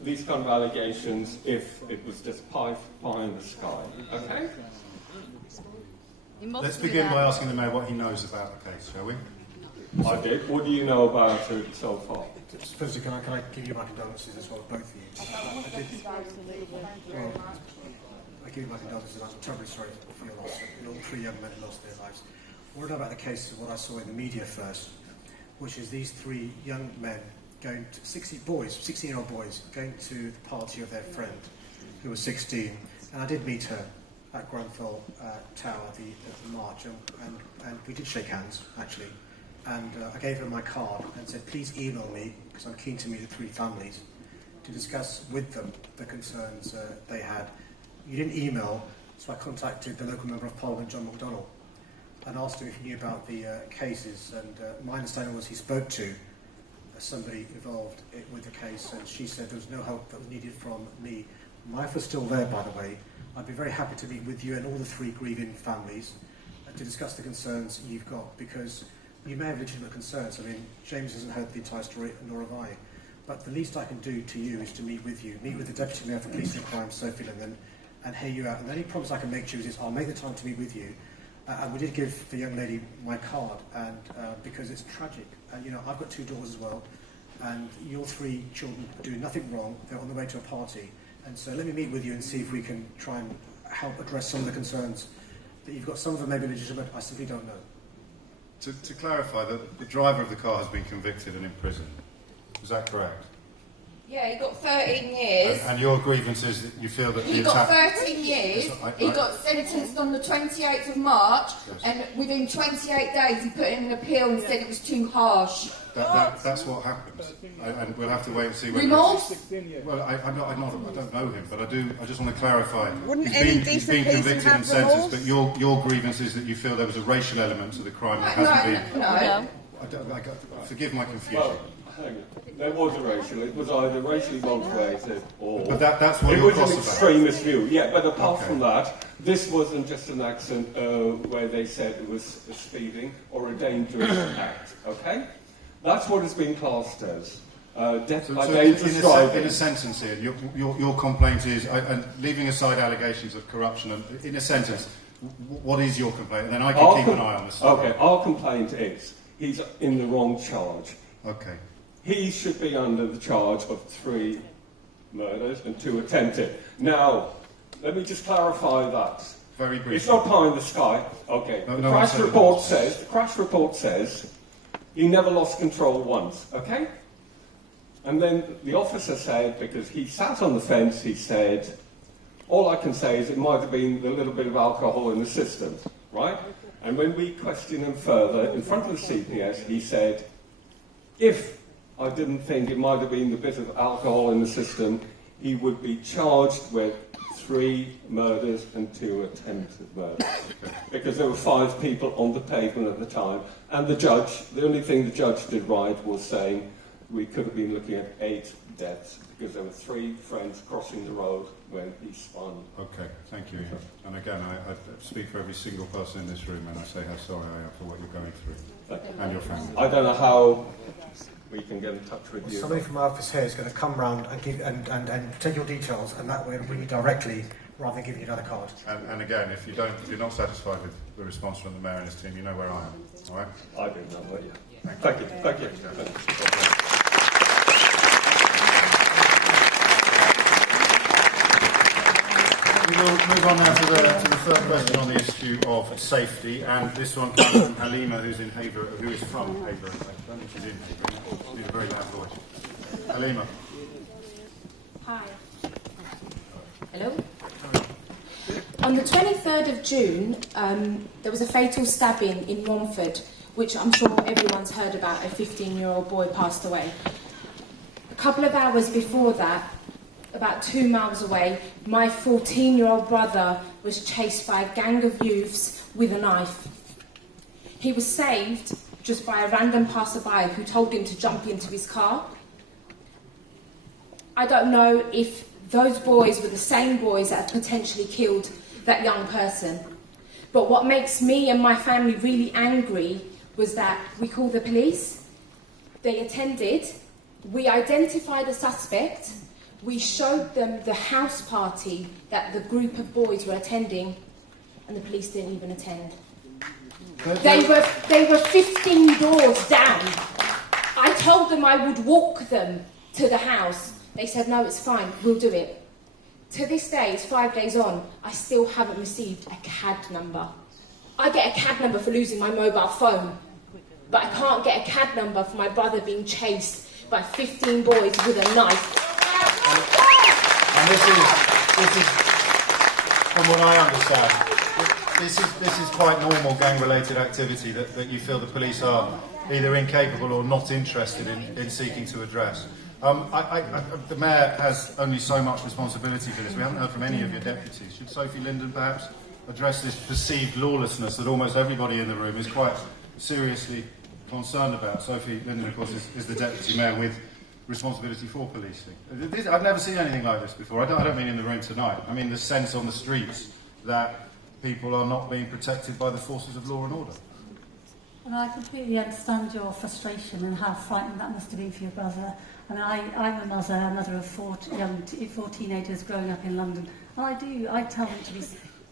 these kind of allegations if it was just pie in the sky. Okay? Let's begin by asking the Mayor what he knows about the case, shall we? I did. What do you know about it so far? Firstly, can I give you my condolences as well, both of you? I give you my condolences. I'm terribly sorry for your loss. All 3 young men lost their lives. What I know about the case is what I saw in the media first, which is these 3 young men going to 16-year-old boys, going to the party of their friend who was 16. And I did meet her at Grenfell Tower at the march, and we did shake hands, actually. And I gave her my card and said, please email me, because I'm keen to meet the 3 families, to discuss with them the concerns they had. You didn't email, so I contacted the local Member of Parliament, John McDonnell, and asked him if he knew about the cases. And my understanding was he spoke to somebody involved with the case, and she said there was no help that was needed from me. My wife was still there, by the way. I'd be very happy to meet with you and all the 3 grieving families to discuss the concerns you've got, because you may have legitimate concerns. I mean, James hasn't heard the entire story, nor have I. But the least I can do to you is to meet with you, meet with the Deputy Mayor for Police and Crime, Sophie Lingan, and hear you out. And the only promise I can make to you is I'll make the time to meet with you. And we did give the young lady my card, and because it's tragic. And you know, I've got 2 daughters as well, and your 3 children are doing nothing wrong. They're on the way to a party, and so let me meet with you and see if we can try and help address some of the concerns that you've got. Some of them may be legitimate. I simply don't know. To clarify, the driver of the car has been convicted and in prison. Is that correct? Yeah, he got 13 years. And your grievance is that you feel that He the got attack... 13 years. He got sentenced on the 28th of March, and within 28 days he put in an appeal and said it was too harsh. That's what happens, and we'll have to wait and see. Remorse? Well, I don't know him, but I just want to clarify. Wouldn't He's been convicted and sentenced, but your grievance is that you feel there was a racial element to the crime that hasn't been. No. Forgive my confusion. Well, there was a racial. It was either racially motivated or... But that's what it you're was cross an about. extremist view. Yeah, but apart from that, this wasn't just an accident where they said it was a speeding or a dangerous act, okay? That's what it's been classed as. Death by dangerous driving. In a sentence here, your complaint is, and leaving aside allegations of corruption, in a sentence, what is your complaint? And then I can keep an eye on this. Okay, our complaint is he's in the wrong charge. Okay. He should be under the charge of 3 murders and 2 attempted. Now, let me just clarify that. Very briefly. It's not pie in the sky. Okay. No, the crash report says he never lost control once. Okay? And then the officer said, because he sat on the fence, he said, all I can say is it might have been the little bit of alcohol in the system, right? And when we questioned him further, in front of the CPS, he said, if I didn't think it might have been the bit of alcohol in the system, he would be charged with 3 murders and 2 attempted murders. Because there were 5 people on the pavement at the time, and the only thing the judge did right was saying we could have been looking at 8 deaths, because there were 3 friends crossing the road when he spun. Okay, thank you, Ian. And again, I speak for every single person in this room, and I say how sorry I am for what you're going through, and your family. I don't know how we can get in touch with you. Somebody from our office here is going to come round and give and take your details, and that way it'll bring you directly rather than giving you another card. And again, if you're not satisfied with the response from the mayor and his team, you know where I am. All right? I do know where you are. Thank you. Thank you. We will move on now to the third question on the issue of safety, and this one comes from Halima, who is from Haver. I don't think she's in Haver. She's a very loud voice. Halima. Hi. Hello. On the 23rd of June, there was a fatal stabbing in Romford, which I'm sure everyone's heard about. A 15-year-old boy passed away. A couple of hours before that, about 2 miles away, my 14-year-old brother was chased by a gang of youths with a knife. He was saved just by a random passerby who told him to jump into his car. I don't know if those boys were the same boys that have potentially killed that young person. But what makes me and my family really angry was that we called the police, they attended, we identified a suspect, we showed them the house party that the group of boys were attending, and the police didn't even attend. They were 15 doors down. I told them I would walk them to the house. They said, no, it's fine, we'll do it. To this day, it's 5 days on, I still haven't received a CAD number. I get a CAD number for losing my mobile phone, but I can't get a CAD number for my brother being chased by 15 boys with a knife. And this is, from what I understand, this is quite normal gang-related activity that you feel the police are either incapable or not interested in seeking to address. The Mayor has only so much responsibility for this. We haven't heard from any of your deputies. Should Sophie Linden perhaps address this perceived lawlessness that almost everybody in the room is quite seriously concerned about? Sophie Linden, of course, is the Deputy Mayor with responsibility for policing. I've never seen anything like this before. I don't mean in the room tonight. I mean the sense on the streets that people are not being protected by the forces of law and order. And I completely understand your frustration and how frightening that must have been for your brother. And I'm a mother of 4 teenagers growing up in London. And I tell them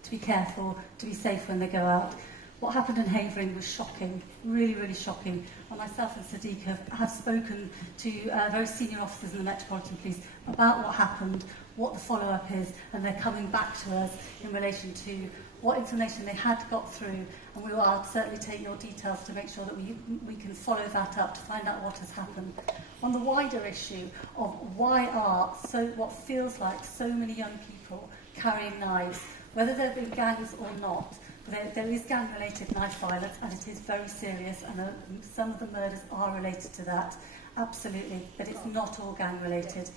to be careful, to be safe when they go out. What happened in Havering was shocking, really, really shocking. And myself and Sadiq have spoken to very senior officers in the Metropolitan Police about what happened, what the follow-up is, and they're coming back to us in relation to what information they had got through. And we will certainly take your details to make sure that we can follow that up to find out what has happened. On the wider issue of why are what feels like so many young people carrying knives, whether they're in gangs or not, there is gang-related knife violence, and it is very serious, and some of the murders are related to that, absolutely, but it's not all gang-related.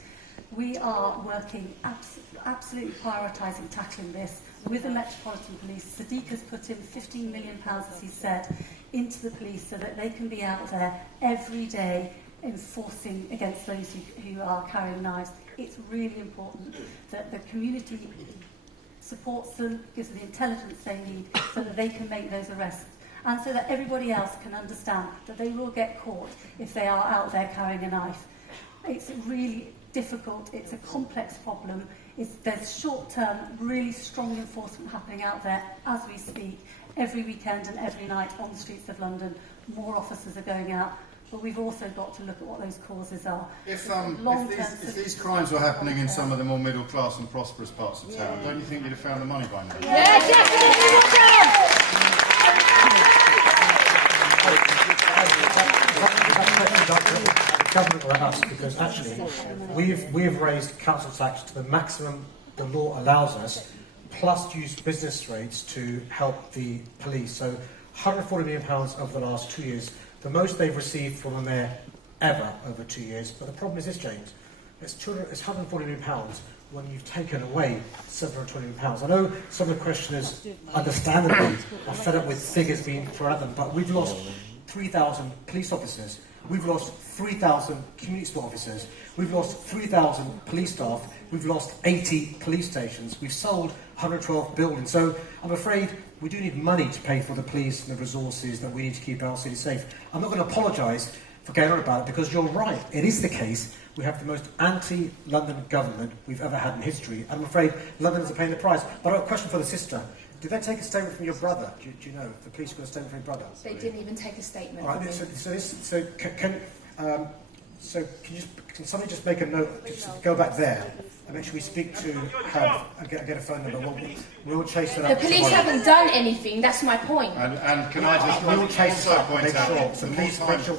We are working, absolutely prioritising tackling this with the Metropolitan Police. Sadiq has put in £15 million, as he said, into the police so that they can be out there every day enforcing against those who are carrying knives. It's really important that the community supports them, gives them the intelligence they need so that they can make those arrests, and so that everybody else can understand that they will get caught if they are out there carrying a knife. It's really difficult, it's a complex problem. There's short-term, really strong enforcement happening out there as we speak. every weekend and every night on the streets of London. More officers are going out, but we've also got to look at what those causes are. If these crimes were happening in some of the more middle class and prosperous parts of town, don't you think you'd have found the money by now? Yes, Government like us, because actually we've raised council tax to the maximum the law allows us, plus used business rates to help the police. So £140 million over the last 2 years, the most they've received from a mayor ever over 2 years. But the problem is this, James, it's £140 million when you've taken away £720 million. I know some of the questioners, understandably, are fed up with figures being thrown at them, but we've lost 3,000 police officers. We've lost 3,000 community support officers. We've lost 3,000 police staff. We've lost 80 police stations. We've sold 112 buildings. So I'm afraid we do need money to pay for the police and the resources that we need to keep our city safe. I'm not going to apologise for going on about it, because you're right. It is the case. We have the most anti-London government we've ever had in history. I'm afraid Londoners are paying the price. But I've got a question for the sister. Did they take a statement from your brother? Do you know if the police got a statement from your brother? They didn't even take a statement. All right, can somebody just make a note, just go back there and make sure we speak to Hev and get a phone number. We'll chase that up. The police haven't done anything, that's my point. And can I just we'll chase also up point make out sure.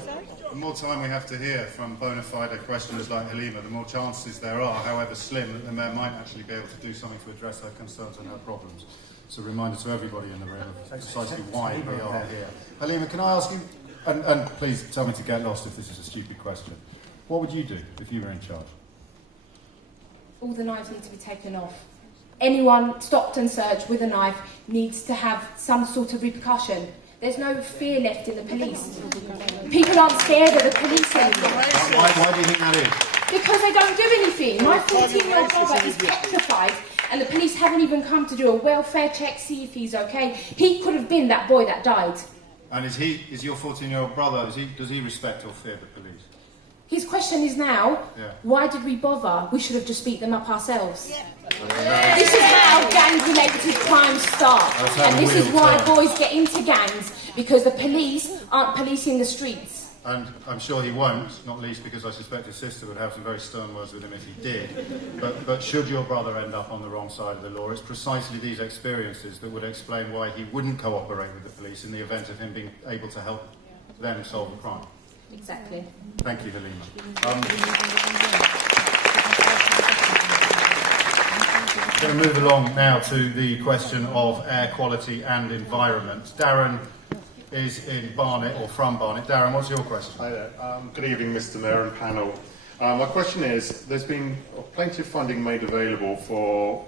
the more time we have to hear from bona fide questioners like Halima, the more chances there are, however slim, that the Mayor might actually be able to do something to address her concerns and her problems. It's a reminder to everybody in the room of precisely why we are here. Halima, can I ask you, and please tell me to get lost if this is a stupid question, what would you do if you were in charge? All the knives need to be taken off. Anyone stopped and searched with a knife needs to have some sort of repercussion. There's no fear left in the police. People aren't scared of the police anymore. Why do you think that is? Because they don't do anything. My 14-year-old brother is petrified, and the police haven't even come to do a welfare check, see if he's okay. He could have been that boy that died. And is your 14-year-old brother, does he respect or fear the police? His question is now, why did we bother? We should have just beat them up ourselves. This is how gang-related crimes start. And this is why boys get into gangs, because the police aren't policing the streets. And I'm sure he won't, not least because I suspect his sister would have some very stern words with him if he did. But should your brother end up on the wrong side of the law, it's precisely these experiences that would explain why he wouldn't cooperate with the police in the event of him being able to help them solve the crime. Exactly. Thank you, Halima. I'm going to move along now to the question of air quality and environment. Darren is in Barnet, or from Barnet. Darren, what's your question? Hi there. Good evening, Mr. Mayor and panel. My question is, there's been plenty of funding made available for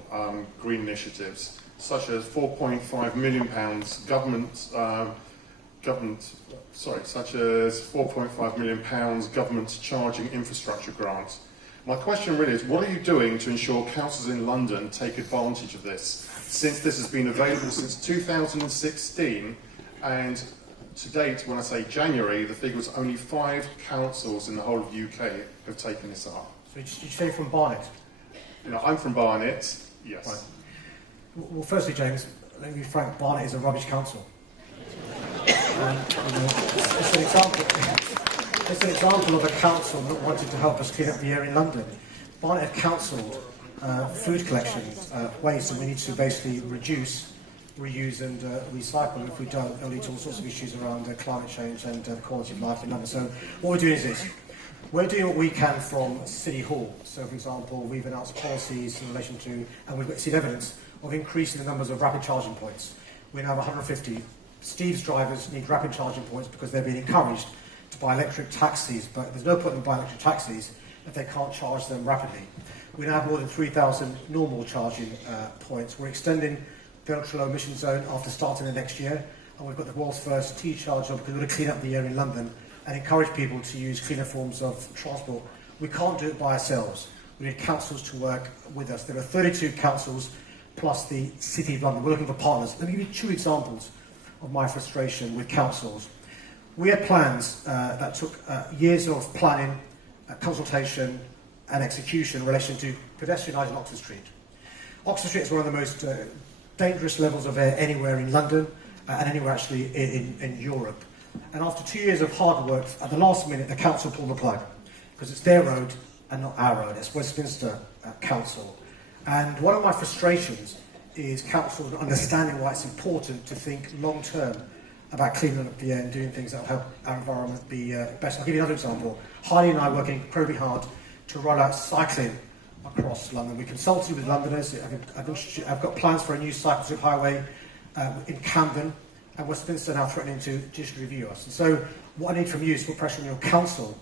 green initiatives, such as £4.5 million government charging infrastructure grants. My question really is, what are you doing to ensure councils in London take advantage of this, since this has been available since 2016, and to date, when I say January, the figure was only 5 councils in the whole of the UK have taken this up. So you say from Barnet? I'm from Barnet, yes. Right. Well, firstly, James, let me be frank, Barnet is a rubbish council. It's an example of a council that wanted to help us clean up the air in London. Barnet have counselled food collection waste, and we need to basically reduce, reuse and recycle. If we don't, it'll lead to all sorts of issues around climate change and quality of life in London. So what we're doing is this. We're doing what we can from City Hall. So, for example, we've announced policies in relation to, and we've seen evidence of increasing the numbers of rapid charging points. We now have 150. Steve's drivers need rapid charging points because they're being encouraged to buy electric taxis, but there's no point in buying electric taxis if they can't charge them rapidly. We now have more than 3,000 normal charging points. We're extending the ultra-low emission zone after starting the next year, and we've got the world's first T-charger because we want to clean up the air in London and encourage people to use cleaner forms of transport. We can't do it by ourselves. We need councils to work with us. There are 32 councils plus the City of London. We're looking for partners. Let me give you 2 examples of my frustration with councils. We had plans that took years of planning, consultation and execution in relation to pedestrianising Oxford Street. Oxford Street is one of the most dangerous levels of air anywhere in London. and anywhere actually in Europe. And after 2 years of hard work, at the last minute, the council pulled the plug, because it's their road and not our road. It's Westminster Council. And one of my frustrations is council understanding why it's important to think long-term about cleaning up the air and doing things that will help our environment be best. I'll give you another example. Harley and I are working incredibly hard to roll out cycling across London. We consulted with Londoners. I've got plans for a new cycle strip highway in Camden, and Westminster now threatening to judicially review us. And so what I need from you is to put pressure on your council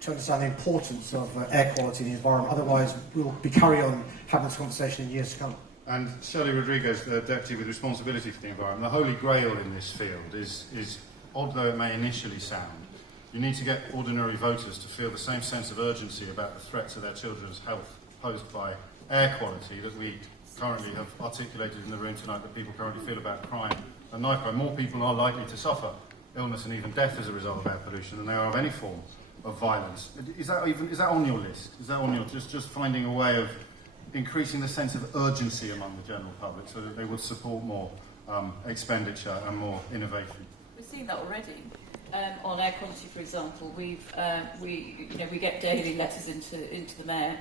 to understand the importance of air quality in the environment. Otherwise, we'll be carry on having this conversation in years to come. And Shelley Rodriguez, the Deputy with responsibility for the environment, the holy grail in this field is odd though it may initially sound, you need to get ordinary voters to feel the same sense of urgency about the threat to their children's health posed by air quality that we currently have articulated in the room tonight, that people currently feel about crime and knife crime. More people are likely to suffer illness and even death as a result of air pollution than they are of any form of violence. Is that on your list? Is that on your just finding a way of increasing the sense of urgency among the general public so that they would support more expenditure and more innovation? We're seeing that already. On air quality, for example, we get daily letters into the mayor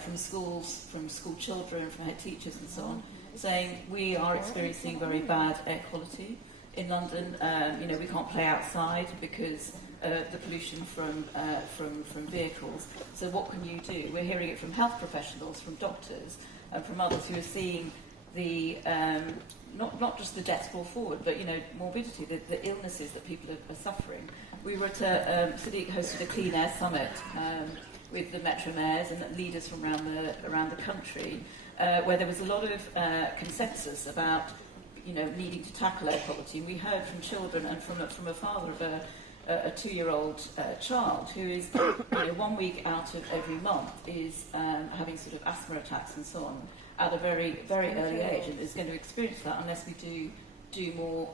from schools, from school children, from head teachers, and so on, saying we are experiencing very bad air quality in London. We can't play outside because the pollution from vehicles. So what can you do? We're hearing it from health professionals, from doctors, and from others who are seeing the not just the deaths brought forward, but morbidity, the illnesses that people are suffering. We were at Sadiq hosted a Clean Air Summit with the Metro mayors and leaders from around the country, where there was a lot of consensus about needing to tackle air quality. And we heard from children and from a father of a 2-year-old child who is 1 week out of every month is having sort of asthma attacks and so on at a very, very early age, and is going to experience that unless we do more.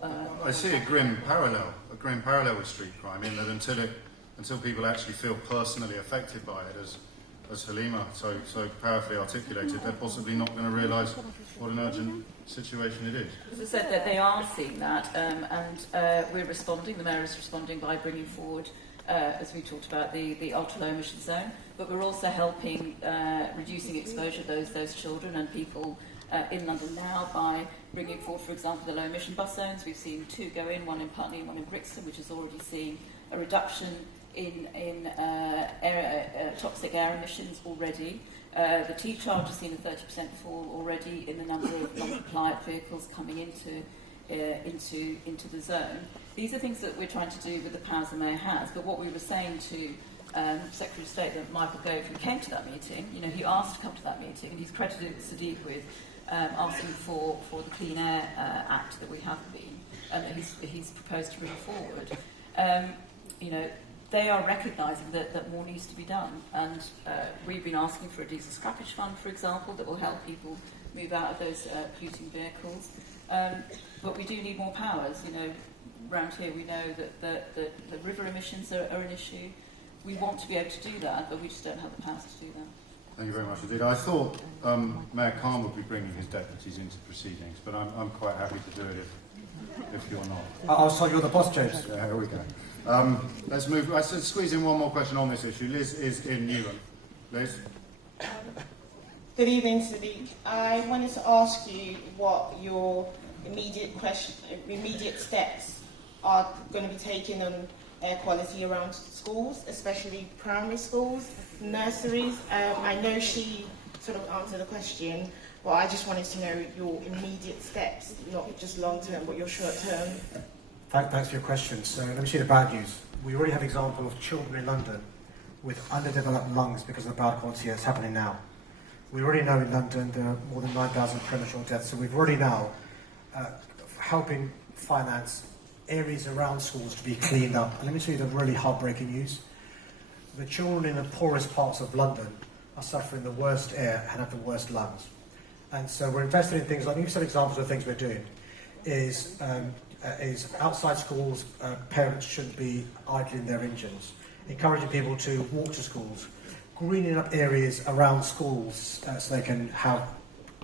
I see a grim parallel with street crime, in that until people actually feel personally affected by it, as Halima so powerfully articulated, they're possibly not going to realise what an urgent situation it is. As I said, that they are seeing that, and we're responding. The mayor is responding by bringing forward, as we talked about, the ultra-low emission zone, but we're also helping reducing exposure to those children and people in London now by bringing forward, for example, the low emission bus zones. We've seen 2 go in, one in Putney and one in Brixton, which is already seeing a reduction in toxic air emissions already. The T-Charge has seen a 30% fall already in the number of non-compliant vehicles coming into the zone. These are things that we're trying to do with the powers the mayor has. But what we were saying to Secretary of State, that Michael Gove, who came to that meeting, he asked to come to that meeting, and he's credited Sadiq with asking for the Clean Air Act that we have been, and that he's proposed to bring forward. They are recognising that more needs to be done, and we've been asking for a diesel scrappage fund, for example, that will help people move out of those polluting vehicles. But we do need more powers. Around here we know that the river emissions are an issue. We want to be able to do that, but we just don't have the powers to do that. Thank you very much indeed. I thought Mayor Khan would be bringing his deputies into proceedings, but I'm quite happy to do it if you're not. I was told you're the boss, James. Yeah, here we go. Let's move. I said squeeze in one more question on this issue. Liz is in Newham. Liz? Good evening, Sadiq. I wanted to ask you what your immediate steps are going to be taken on air quality around schools, especially primary schools, nurseries. I know she sort of answered the question, but I just wanted to know your immediate steps, not just long-term, but your short-term. Thanks for your question. So let me share the bad news. We already have example of children in London with underdeveloped lungs because of the bad quality that's happening now. We already know in London there are more than 9,000 premature deaths, so we've already now helping finance areas around schools to be cleaned up. And let me tell you the really heartbreaking news. The children in the poorest parts of London are suffering the worst air and have the worst lungs. And so we're investing in things like, you said examples of things we're doing, is outside schools, parents shouldn't be idling their engines, encouraging people to walk to schools, greening up areas around schools so they can have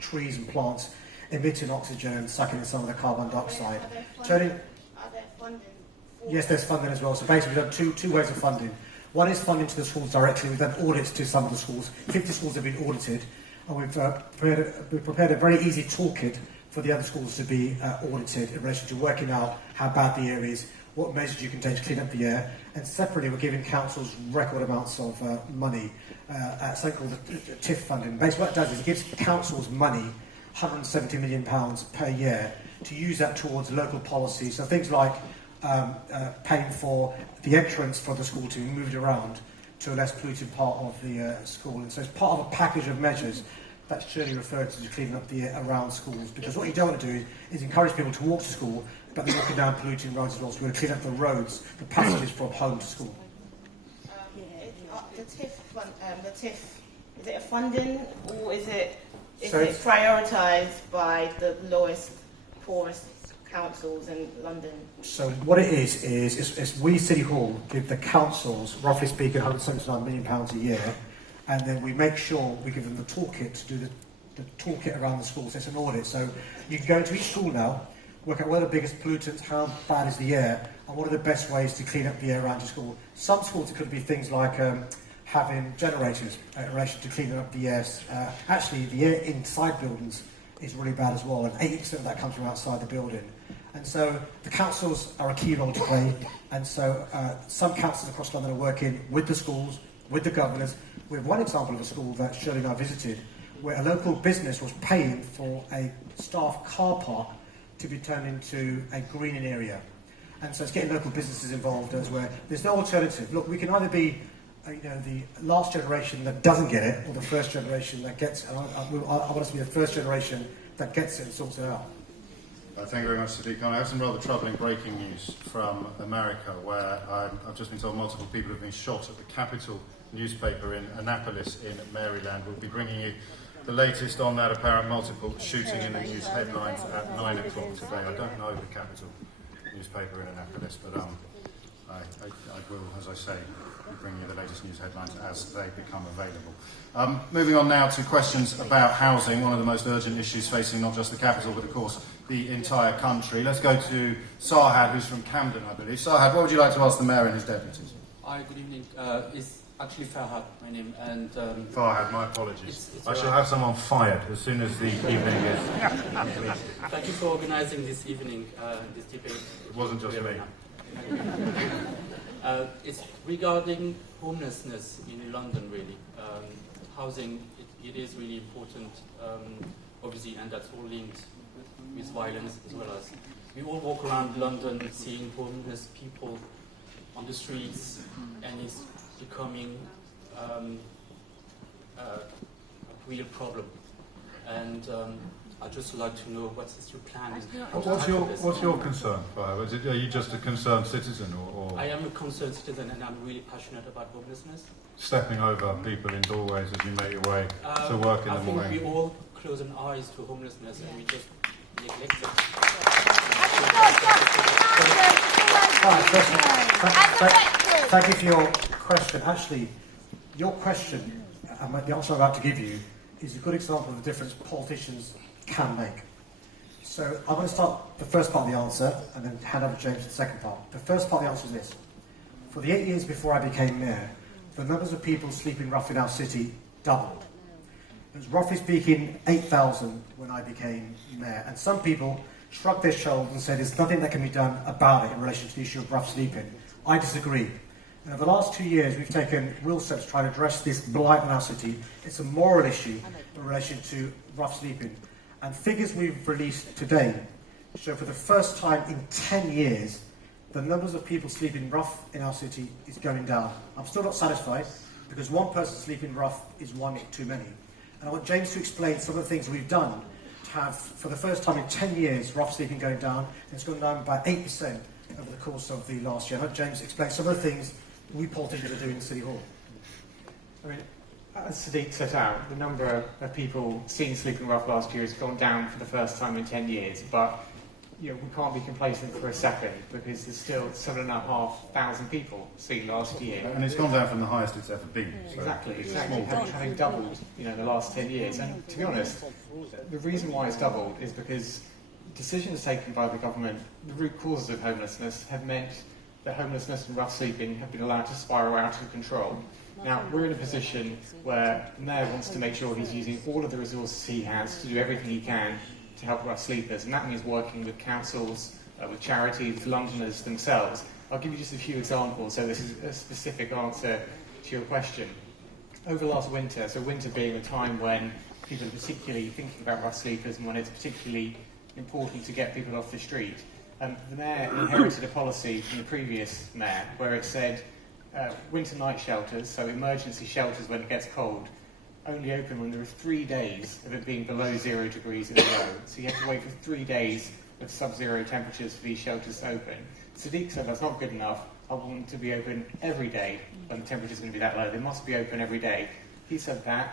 trees and plants, emitting oxygen and sucking in some of the carbon dioxide. Are there funding? Yes, there's funding as well. So basically we've done two ways of funding. One is funding to the schools directly. We've done audits to some of the schools. 50 schools have been audited, and we've prepared a very easy toolkit for the other schools to be audited in relation to working out how bad the air is, what measures you can take to clean up the air, and separately we're giving councils record amounts of money at something called the TIF funding. Basically what it does is it gives councils money, £170 million per year, to use that towards local policy. So things like paying for the entrance for the school to be moved around to a less polluted part of the school. And so it's part of a package of measures that's Shirley referred to cleaning up the air around schools, because what you don't want to do is encourage people to walk to school, but they're walking down polluting roads as well. So we're going to clean up the roads, the passages from home to school. The TIF, is it a funding, or is it So prioritised by the lowest, poorest councils in London? So what it is we City Hall give the councils, roughly speaking, £179 million a year, and then we make sure we give them the toolkit to do the toolkit around the schools. It's an audit. So you can go into each school now, work out where the biggest pollutants, how bad is the air, and what are the best ways to clean up the air around your school. Some schools it could be things like having generators in relation to cleaning up the air. Actually, the air inside buildings is really bad as well, and 80% of that comes from outside the building. And so the councils are a key role to play, and so some councils across London are working with the schools, with the governors. We have one example of a school that Shirley and I visited, where a local business was paying for a staff car park to be turned into a greening area. And so it's getting local businesses involved as well. There's no alternative. Look, we can either be the last generation that doesn't get it, or the first generation that gets it. And I want us to be the first generation that gets it and sorts it out. Thank you very much, Sadiq. I have some rather troubling breaking news from America, where I've just been told multiple people have been shot at the Capital newspaper in Annapolis in Maryland. We'll be bringing you the latest on that apparent multiple shooting in the news headlines at 9 o'clock today. I don't know the Capital newspaper in Annapolis, but I will, as I say, bring you the latest news headlines as they become available. Moving on now to questions about housing, one of the most urgent issues facing not just the capital, but of course the entire country. Let's go to Sarhad, who's from Camden, I believe. Sarhad, what would you like to ask the Mayor and his deputies? Hi, good evening. It's actually Farhad, my name, and... Farhad, my apologies. I shall have someone fired as soon as the evening is... Thank you for organising this evening, this debate. It wasn't just me. It's regarding homelessness in London, really. Housing, it is really important, obviously, and that's all linked with violence as well as... We all walk around London seeing homeless people on the streets, and it's becoming a real problem. And I'd just like to know what is your plan. What's your concern, Farhad? Are you just a concerned citizen, or...? I am a concerned citizen, and I'm really passionate about homelessness. Stepping over people in doorways as you make your way to work in the morning. I think we all close an eyes to homelessness, and we just neglect it. Thank you for your question. Actually, your question, and the answer I'm about to give you, is a good example of the difference politicians can make. So I'm going to start the first part of the answer and then hand over to James for the second part. The first part of the answer is this. For the 8 years before I became mayor, the numbers of people sleeping rough in our city doubled. It was roughly speaking 8,000 when I became mayor, and some people shrugged their shoulders and said there's nothing that can be done about it in relation to the issue of rough sleeping. I disagree. And over the last 2 years, we've taken real steps to try and address this blight in our city. It's a moral issue in relation to rough sleeping. And figures we've released today show for the first time in 10 years, the numbers of people sleeping rough in our city is going down. I'm still not satisfied, because one person sleeping rough is one too many. And I want James to explain some of the things we've done to have, for the first time in 10 years, rough sleeping going down. And it's gone down by 8% over the course of the last year. I want James to explain some of the things we politicians are doing in City Hall. I mean, as Sadiq set out, the number of people seen sleeping rough last year has gone down for the first time in 10 years, but we can't be complacent for a second, because there's still 7,500 people seen last year. And it's gone down from the highest it's ever been. So Exactly. it's small. Having doubled, in the last 10 years. And to be honest, the reason why it's doubled is because decisions taken by the government, the root causes of homelessness, have meant that homelessness and rough sleeping have been allowed to spiral out of control. Now, we're in a position where the Mayor wants to make sure he's using all of the resources he has to do everything he can to help rough sleepers, and that means working with councils, with charities, Londoners themselves. I'll give you just a few examples, so this is a specific answer to your question. Over last winter, so winter being a time when people are particularly thinking about rough sleepers and when it's particularly important to get people off the street, the Mayor inherited a policy from the previous Mayor where it said winter night shelters, so emergency shelters when it gets cold, only open when there are 3 days of it being below 0 degrees in a row. So you have to wait for 3 days of sub-zero temperatures for these shelters to open. Sadiq said that's not good enough. I want them to be open every day when the temperature's going to be that low. They must be open every day. He said that.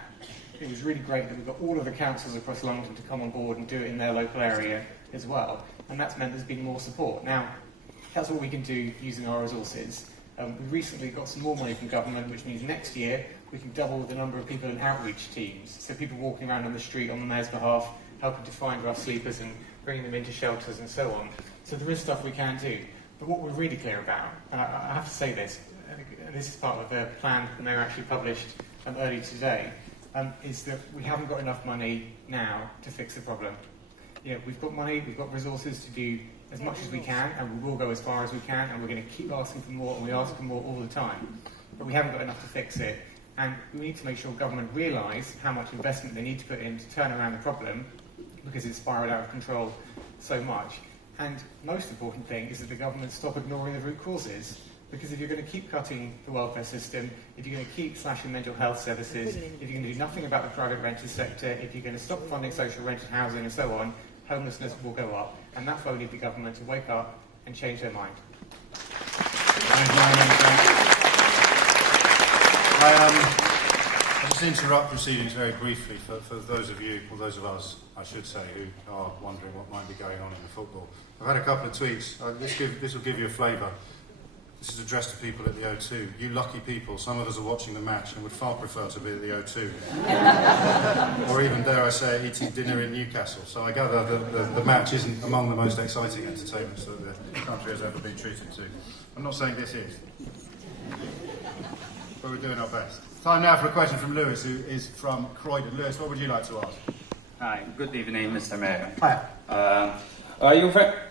It was really great that we got all of the councils across London to come on board and do it in their local area as well. And that's meant there's been more support. Now, that's what we can do using our resources. We recently got some more money from government, which means next year we can double the number of people in outreach teams. So people walking around on the street on the Mayor's behalf, helping to find rough sleepers and bringing them into shelters and so on. So there is stuff we can do. But what we're really clear about, and I have to say this, and this is part of the plan that the Mayor actually published earlier today, is that we haven't got enough money now to fix the problem. We've got money, we've got resources to do as much as we can, and we will go as far as we can, and we're going to keep asking for more, and we ask for more all the time. But we haven't got enough to fix it, and we need to make sure government realise how much investment they need to put in to turn around the problem, because it's spiralled out of control so much. And most important thing is that the government stop ignoring the root causes, because if you're going to keep cutting the welfare system, if you're going to keep slashing mental health services, if you're going to do nothing about the private rented sector, if you're going to stop funding social rented housing and so on, homelessness will go up. And that's why we need the government to wake up and change their mind. I'll just interrupt proceedings very briefly for those of you, or those of us, I should say, who are wondering what might be going on in the football. I've had a couple of tweets. This will give you a flavour. This is addressed to people at the O2. You lucky people, some of us are watching the match and would far prefer to be at the O2. Or even, dare I say, eating dinner in Newcastle. So I gather that the match isn't among the most exciting entertainments that the country has ever been treated to. I'm not saying this is. But we're doing our best. Time now for a question from Lewis, who is from Croydon. Lewis, what would you like to ask? Hi, good evening, Mr. Mayor. Hi.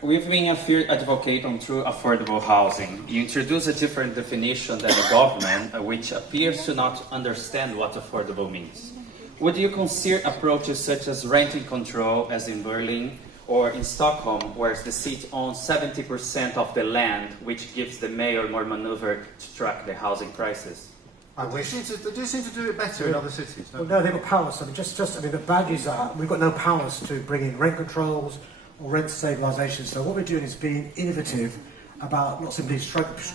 We've been a fierce advocate on true affordable housing. You introduce a different definition than the government, which appears to not understand what affordable means. Would you consider approaches such as renting control, as in Berlin, or in Stockholm, where the city owns 70% of the land, which gives the mayor more maneuver to track the housing prices? They do seem to do it better in other cities, don't No, they've got powers. The bad news are we've got no powers to bring in rent controls or rent stabilisation. So what we're doing is being innovative about not simply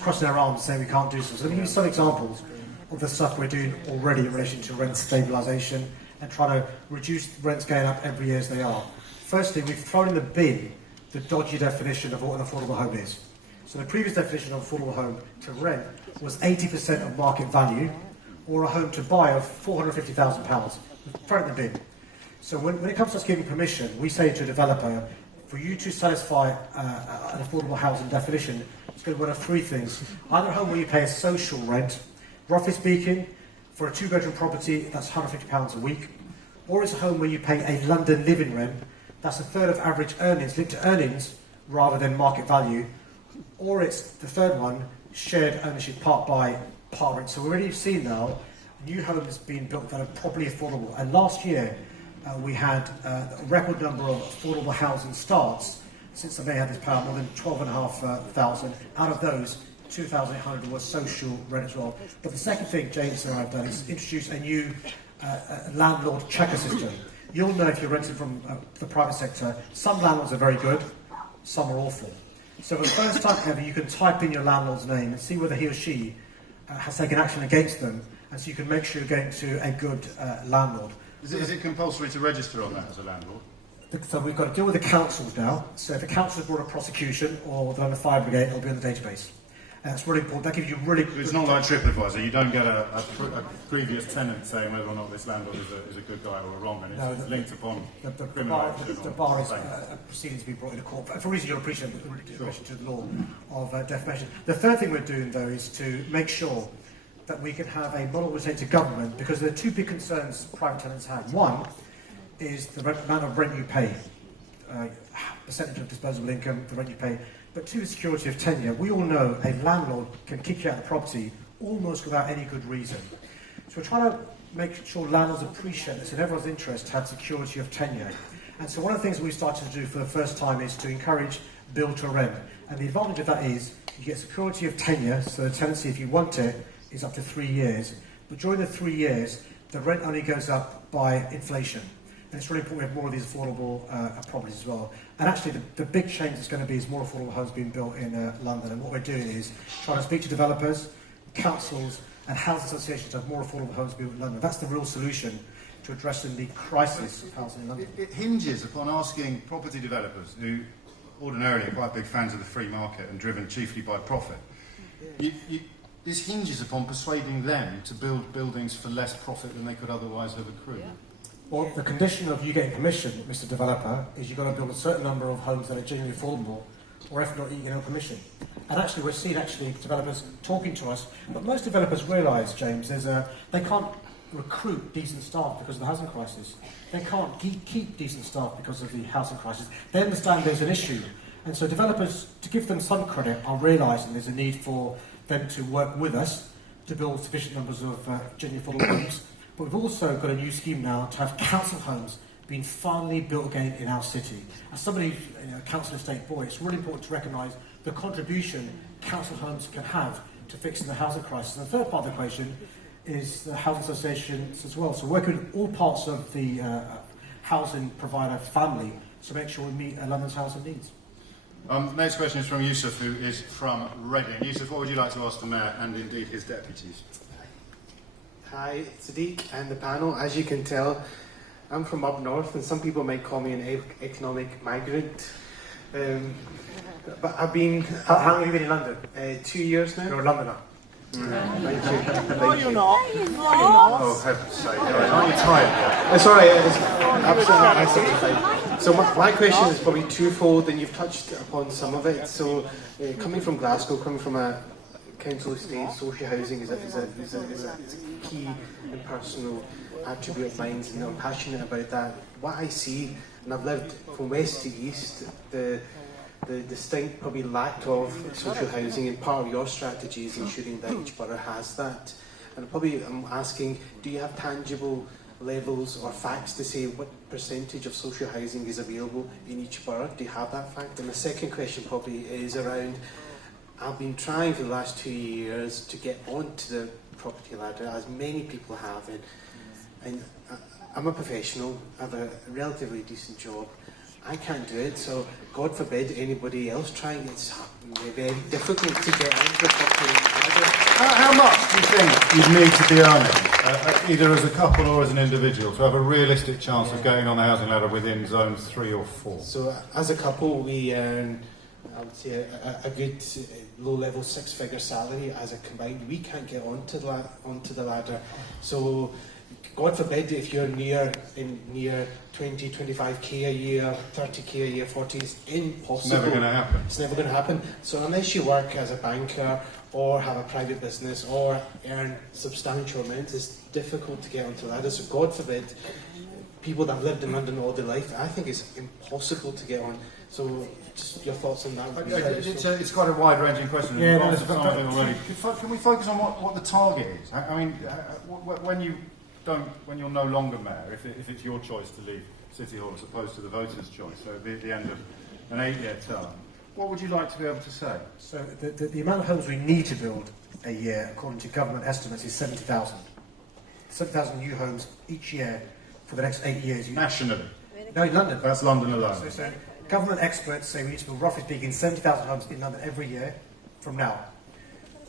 crossing our arms and saying we can't do so. So let me give you some examples of the stuff we're doing already in relation to rent stabilisation and trying to reduce rents going up every year as they are. Firstly, we've thrown in the bin the dodgy definition of what an affordable home is. So the previous definition of affordable home to rent was 80% of market value, or a home to buy of £450,000. We've thrown it in the bin. So when it comes to us giving permission, we say to a developer, for you to satisfy an affordable housing definition, it's going to be one of three things. Either a home where you pay a social rent, roughly speaking, for a 2-bedroom property, that's £150 a week, or it's a home where you pay a London living rent, that's a third of average earnings, linked to earnings rather than market value, or it's the third one, shared ownership part buy, part rent. So we've already seen now new homes being built that are properly affordable. And last year we had a record number of affordable housing starts since the Mayor had this power, more than 12,500. Out of those, 2,800 were social rent as well. But the second thing James and I have done is introduce a new landlord checker system. You'll know if you're renting from the private sector, some landlords are very good, some are awful. So for the first time ever, you can type in your landlord's name and see whether he or she has taken action against them, and so you can make sure you're going to a good landlord. Is it compulsory to register on that as a landlord? So we've got to deal with the councils now. So if the council has brought a prosecution or the London Fire Brigade, it'll be on the database. And that's really important. That gives you really good... It's not like TripAdvisor. You don't get a previous tenant saying whether or not this landlord is a good guy or a wrong, and it's linked upon criminal action. The bar is proceeding to be brought into court for a reason you'll appreciate in relation to the law of defamation. The third thing we're doing, though, is to make sure that we can have a model orientated government, because there are two big concerns private tenants have. One is the amount of rent you pay, percentage of disposable income, the rent you pay. But two, security of tenure. We all know a landlord can kick you out of the property almost without any good reason. So we're trying to make sure landlords appreciate this in everyone's interest to have security of tenure. And so one of the things we started to do for the first time is to encourage build to rent. And the advantage of that is you get security of tenure, so the tenancy, if you want it, is up to 3 years. But during the 3 years, the rent only goes up by inflation. And it's really important we have more of these affordable properties as well. And actually, the big change that's going to be is more affordable homes being built in London. And what we're doing is trying to speak to developers, councils, and housing associations to have more affordable homes built in London. That's the real solution to addressing the crisis of housing in London. It hinges upon asking property developers, who ordinarily are quite big fans of the free market and driven chiefly by profit. This hinges upon persuading them to build buildings for less profit than they could otherwise have accrued. Yeah. Well, the condition of you getting permission, Mr. Developer, is you've got to build a certain number of homes that are genuinely affordable, or if not, you get no permission. And actually, we're seeing developers talking to us, but most developers realise, James, they can't recruit decent staff because of the housing crisis. They can't keep decent staff because of the housing crisis. They understand there's an issue. And so developers, to give them some credit, are realising there's a need for them to work with us to build sufficient numbers of genuinely affordable homes. But we've also got a new scheme now to have council homes being finally built again in our city. As somebody, a council estate boy, it's really important to recognise the contribution council homes can have to fixing the housing crisis. And the third part of the equation is the housing associations as well. So working with all parts of the housing provider family to make sure we meet London's housing needs. Next question is from Yusuf, who is from Reading. Yusuf, what would you like to ask the Mayor and indeed his deputies? Hi, Sadiq and the panel. As you can tell, I'm from up north, and some people might call me an economic migrant. But I've been... How long have you been in London? 2 years now. You're a Londoner. Thank you. No, you're not. No, you're not. Oh, heaven's sake. Aren't you tired? It's alright, it's absolutely fine. So my question is probably twofold, and you've touched upon some of it. So coming from Glasgow, coming from a council estate, social housing is a key and personal attribute of mine, and I'm passionate about that. What I see, and I've lived from west to east, the distinct probably lack of social housing, and part of your strategy is ensuring that each borough has that. And I'm asking, do you have tangible levels or facts to say what percentage of social housing is available in each borough? Do you have that fact? And the second question probably is around, I've been trying for the last 2 years to get onto the property ladder, as many people have, and I'm a professional, I have a relatively decent job. I can't do it, so God forbid anybody else trying. It's very difficult to get onto the property ladder. How much do you think you'd need to be earning, either as a couple or as an individual, to have a realistic chance of getting on the housing ladder within zones 3 or 4? So as a couple, we earn, I would say, a good low-level 6-figure salary as a combined. We can't get onto the ladder. So God forbid if you're near 20, 25k a year, 30k a year, 40, it's impossible. It's never going to happen. It's never going to happen. So unless you work as a banker or have a private business or earn substantial amounts, it's difficult to get onto the ladder. So God forbid, people that have lived in London all their life, I think it's impossible to get on. So just your thoughts on that would be it's quite a wide-ranging question. Yeah, no, already. Can we focus on what the target is? I mean, when you're no longer mayor, if it's your choice to leave City Hall as opposed to the voters' choice, so it'd be at the end of an 8-year term, what would you like to be able to say? So the amount of homes we need to build a year, according to government estimates, is 70,000. 70,000 new homes each year for the next 8 years. Nationally? No, in London. That's London alone. So government experts say we need to build, roughly speaking, 70,000 homes in London every year from now.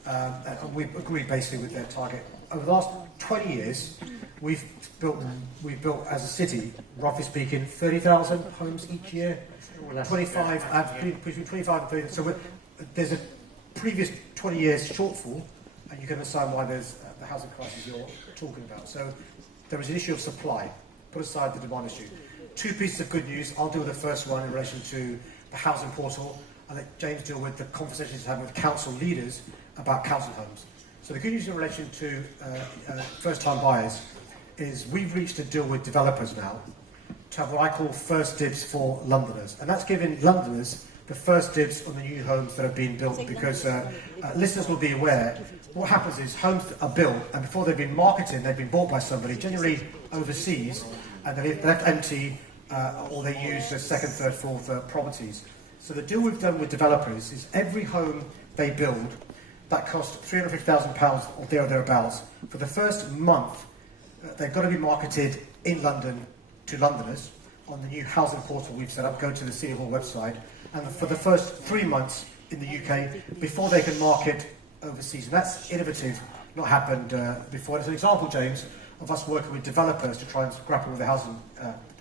And we agree basically with their target. over the last 20 years, we've built, as a city, roughly speaking, 30,000 homes each year. 25, between 25 and 30. So there's a previous 20 years shortfall, and you can understand why there's the housing crisis you're talking about. So there is an issue of supply. Put aside the demand issue. Two pieces of good news. I'll deal with the first one in relation to the housing portal. I'll let James deal with the conversations he's having with council leaders about council homes. So the good news in relation to first-time buyers is we've reached a deal with developers now to have what I call first dibs for Londoners. And that's giving Londoners the first dibs on the new homes that are being built, because listeners will be aware what happens is homes are built, and before they've been marketed, they've been bought by somebody, generally overseas, and they're left empty, or they use second, third, fourth properties. So the deal we've done with developers is every home they build that costs £350,000 or thereabouts, for the first month, they've got to be marketed in London to Londoners on the new housing portal we've set up. Go to the City Hall website, and for the first 3 months in the UK before they can market overseas. And that's innovative, not happened before. It's an example, James, of us working with developers to try and grapple with the housing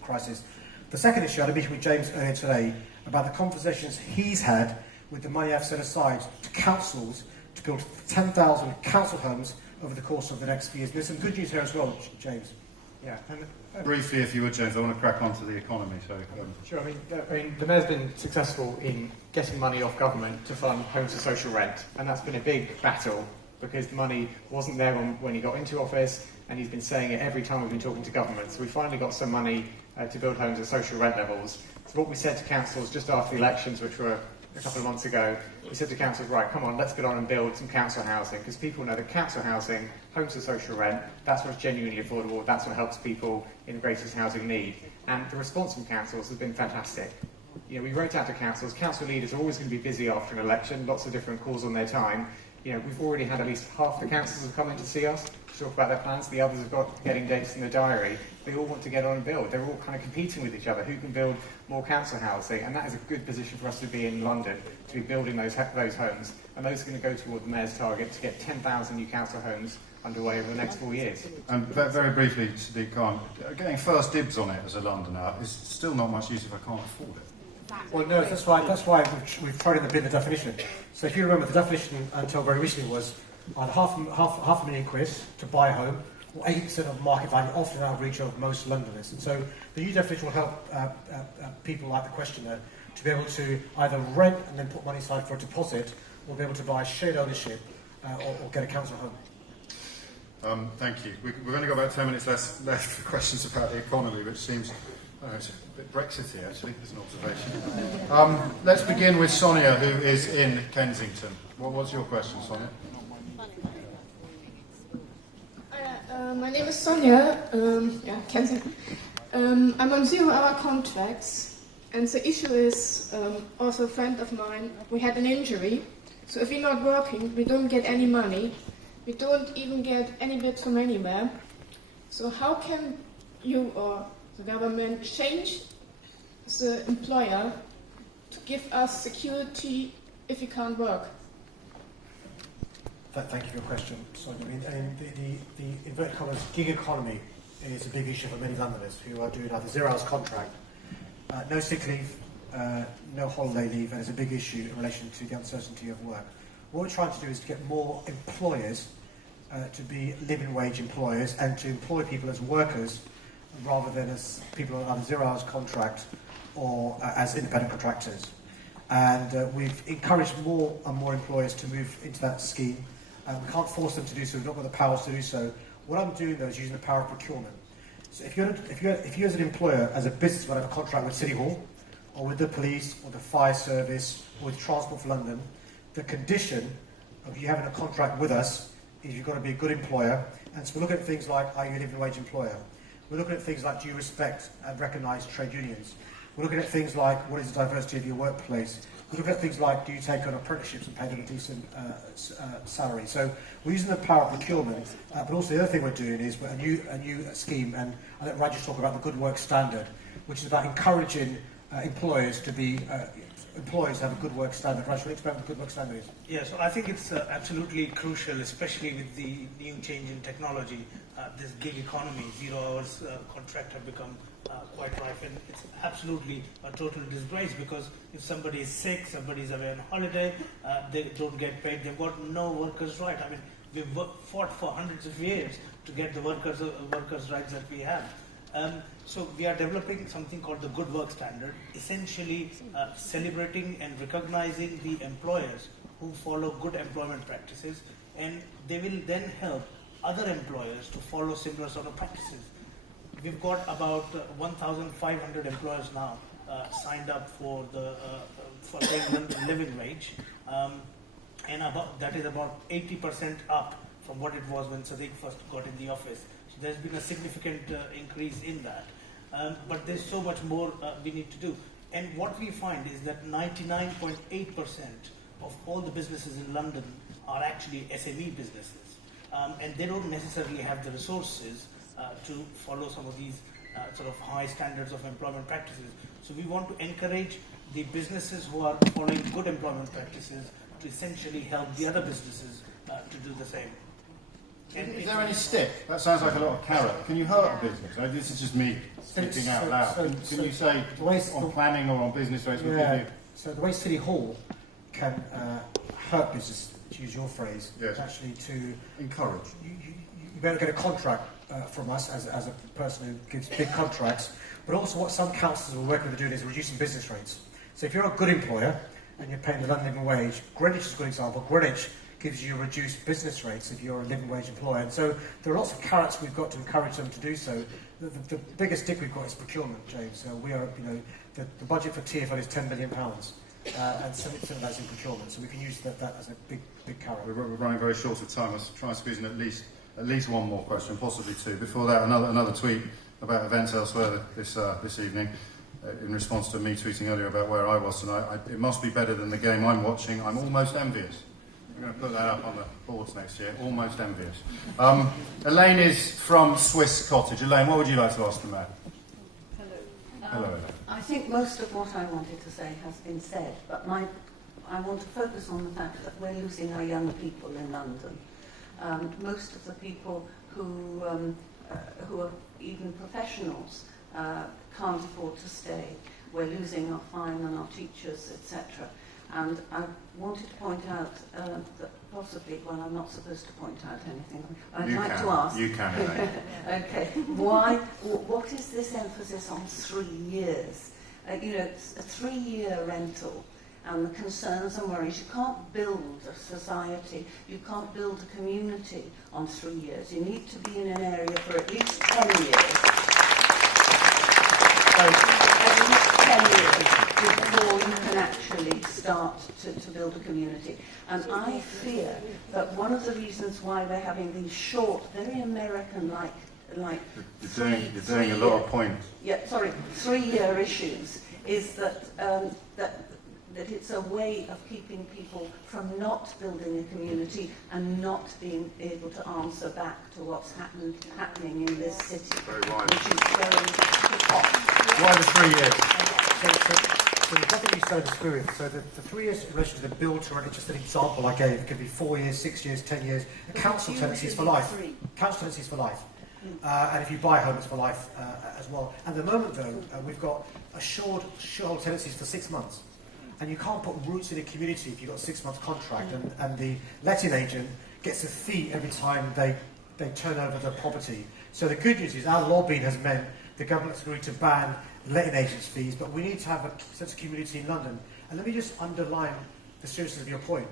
crisis. The second issue, I had a meeting with James earlier today about the conversations he's had with the money I've set aside to councils to build 10,000 council homes over the course of the next few years. There's some good news here as well, James. Yeah. Briefly, if you would, James, I want to crack on to the economy. So, Sure. I mean, the Mayor's been successful in getting money off government to fund homes for social rent, and that's been a big battle because the money wasn't there when he got into office, and he's been saying it every time we've been talking to government. So we finally got some money to build homes at social rent levels. So what we said to councils just after the elections, which were a couple of months ago, we said to councils, right, come on, let's get on and build some council housing, because people know that council housing, homes for social rent, that's what's genuinely affordable, that's what helps people in the greatest housing need. And the response from councils has been fantastic. You know, we wrote out to councils. Council leaders are always going to be busy after an election, lots of different calls on their time. You know, we've already had at least half the councils have come in to see us to talk about their plans. The others have got getting dates in the diary. They all want to get on and build. They're all kind of competing with each other. Who can build more council housing? And that is a good position for us to be in London, to be building those homes. And those are going to go toward the Mayor's target to get 10,000 new council homes underway over the next 4 years. And very briefly, Sadiq Khan, getting first dibs on it as a Londoner is still not much use if I can't afford it. Well, no, that's why we've thrown in the bit of the definition. So if you remember, the definition until very recently was on half a million quid to buy a home, or 80% of market value, often out of reach of most Londoners. And so the new definition will help people like the questioner to be able to either rent and then put money aside for a deposit, or be able to buy shared ownership or get a council home. Thank you. We've only got about 10 minutes left for questions about the economy, which seems it's a bit Brexity, actually, as an observation. Let's begin with Sonia, who is in Kensington. What's your question, Sonia? My name is Sonia, Kensington. I'm on 0-hour contracts, and the issue is, also a friend of mine, we had an injury, so if we're not working, we don't get any money, we don't even get any bits from anywhere. So how can you or the government change the employer to give us security if we can't work? Thank you for your question, Sonia. I mean, the inverted commas gig economy is a big issue for many Londoners who are doing either 0 hours contract, no sick leave, no holiday leave, and it's a big issue in relation to the uncertainty of work. What we're trying to do is to get more employers to be living wage employers and to employ people as workers rather than as people on either 0 hours contract or as independent contractors. And we've encouraged more and more employers to move into that scheme. We can't force them to do so, we've not got the powers to do so. What I'm doing though is using the power of procurement. So if you as an employer, as a businessman, have a contract with City Hall, or with the police, or the fire service, or with Transport for London, the condition of you having a contract with us is you've got to be a good employer. And so we're looking at things like, are you a living wage employer? We're looking at things like, do you respect and recognise trade unions? We're looking at things like, what is the diversity of your workplace? We're looking at things like, do you take on apprenticeships and pay them a decent salary? So we're using the power of procurement, but also the other thing we're doing is a new scheme, and I'll let Rajesh talk about the Good Work Standard, which is about encouraging employers to be employers have a good work standard. Right, should we explain what the good work standard is? Yeah, so I think it's absolutely crucial, especially with the new change in technology. This gig economy, 0 hours contract have become quite rife, and it's absolutely a total disgrace, because if somebody is sick, somebody is away on holiday, they don't get paid, they've got no workers' right. I mean, we've fought for hundreds of years to get the workers' rights that we have. So we are developing something called the Good Work Standard, essentially celebrating and recognizing the employers who follow good employment practices, and they will then help other employers to follow similar sort of practices. We've got about 1,500 employers now signed up for paying London living wage, and that is about 80% up from what it was when Sadiq first got in the office. So there's been a significant increase in that. But there's so much more we need to do. And what we find is that 99.8% of all the businesses in London are actually SME businesses. And they don't necessarily have the resources to follow some of these sort of high standards of employment practices. So we want to encourage the businesses who are following good employment practices to essentially help the other businesses to do the same. Is there any stick? That sounds like a lot of carrot. Can you hurt a business? This is just me speaking out loud. Can you say on planning or on business rates? So the way City Hall can hurt business, to use your phrase, yes, actually to encourage. You better get a contract from us as a person who gives big contracts, but also what some councils will work with are doing is reducing business rates. So if you're a good employer and you're paying the London living wage, Greenwich is a good example. Greenwich gives you reduced business rates if you're a living wage employer. And so there are lots of carrots we've got to encourage them to do so. The biggest stick we've got is procurement, James. We are, the budget for TfL is £10 million, and 70% of that's in procurement. So we can use that as a big carrot. We're running very short of time. Let's try and squeeze in at least one more question, possibly two. Before that, another tweet about events elsewhere this evening. In response to me tweeting earlier about where I was tonight, it must be better than the game I'm watching. I'm almost envious. We're going to put that up on the boards next year. Almost envious. Elaine is from Swiss Cottage. Elaine, what would you like to ask the Mayor? Hello. Hello, Elaine. I think most of what I wanted to say has been said, but I want to focus on the fact that we're losing our young people in London. Most of the people who are even professionals can't afford to stay. We're losing our fine and our teachers, etc. And I wanted to point out that possibly, well, I'm not supposed to point out anything. I'd like to ask. You can, Elaine. Okay. What is this emphasis on 3 years? It's a 3-year rental, and the concerns and worries. You can't build a society, you can't build a community on 3 years. You need to be in an area for at least 10 years. At least 10 years before you can actually start to build a community. And I fear that one of the reasons why we're having these short, very American-like You're doing a lot of points. 3-year issues is that it's a way of keeping people from not building a community and not being able to answer back to what's happening in this city, which is very hot. Why the 3 years? So there's nothing you said is true. So the 3 years in relation to the build to rent, just an example I gave, it could be 4 years, 6 years, 10 years. Council tenancies for life. Council tenancies for life. And if you buy a home, it's for life as well. At the moment, though, we've got assured tenancies for 6 months. And you can't put roots in a community if you've got a 6-month contract, and the letting agent gets a fee every time they turn over the property. So the good news is our lobbying has meant the government's agreed to ban letting agents' fees, but we need to have a sense of community in London. And let me just underline the seriousness of your point.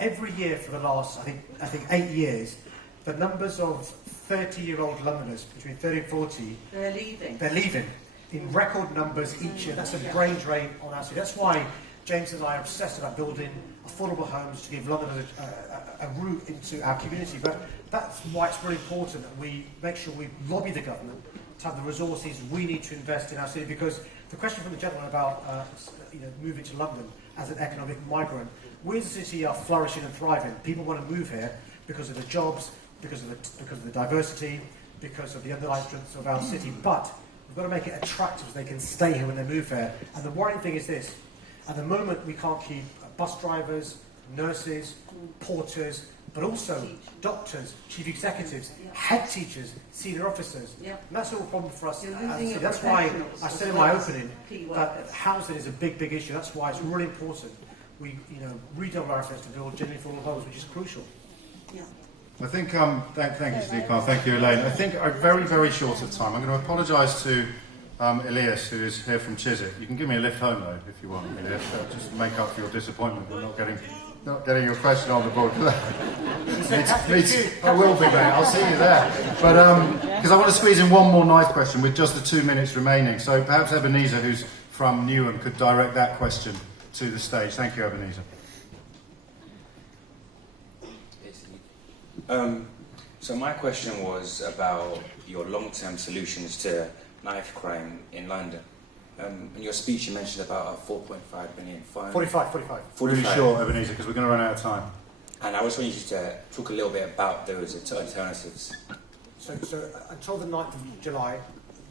Every year for the last, I think 8 years, the numbers of 30-year-old Londoners between 30 and 40, they're leaving in record numbers each year. That's a brain drain on our city. That's why James and I are obsessed about building affordable homes to give Londoners a route into our community. But that's why it's really important that we make sure we lobby the government to have the resources we need to invest in our city. Because the question from the gentleman about moving to London as an economic migrant, we as a city are flourishing and thriving. People want to move here because of the jobs, because of the diversity, because of the underlying strengths of our city. But we've got to make it attractive so they can stay here when they move here. And the worrying thing is this. At the moment, we can't keep bus drivers, nurses, porters, but also doctors, chief executives, head teachers, senior officers. And that's all a problem for us. That's why I said in my opening that housing is a big, big issue. That's why it's really important we, redouble our efforts to build genuinely affordable homes, which is crucial. I think, thank you, Sadiq Khan, thank you, Elaine. I think I'm very, very short of time. I'm going to apologise to Elias, who is here from Chiswick. You can give me a lift home, though, if you want, Elias. Just to make up for your disappointment with not getting your question on the board. I will be, mate. I'll see you there. But because I want to squeeze in one more nice question with just the 2 minutes remaining. So perhaps Ebenezer, who's from Newham, could direct that question to the stage. Thank you, Ebenezer. So my question was about your long-term solutions to knife crime in London. In your speech you mentioned about a 4.5 billion fine. 45. Really short, Ebenezer, because we're going to run out of time. And I just wanted you to talk a little bit about those alternatives. So until the 9th of July,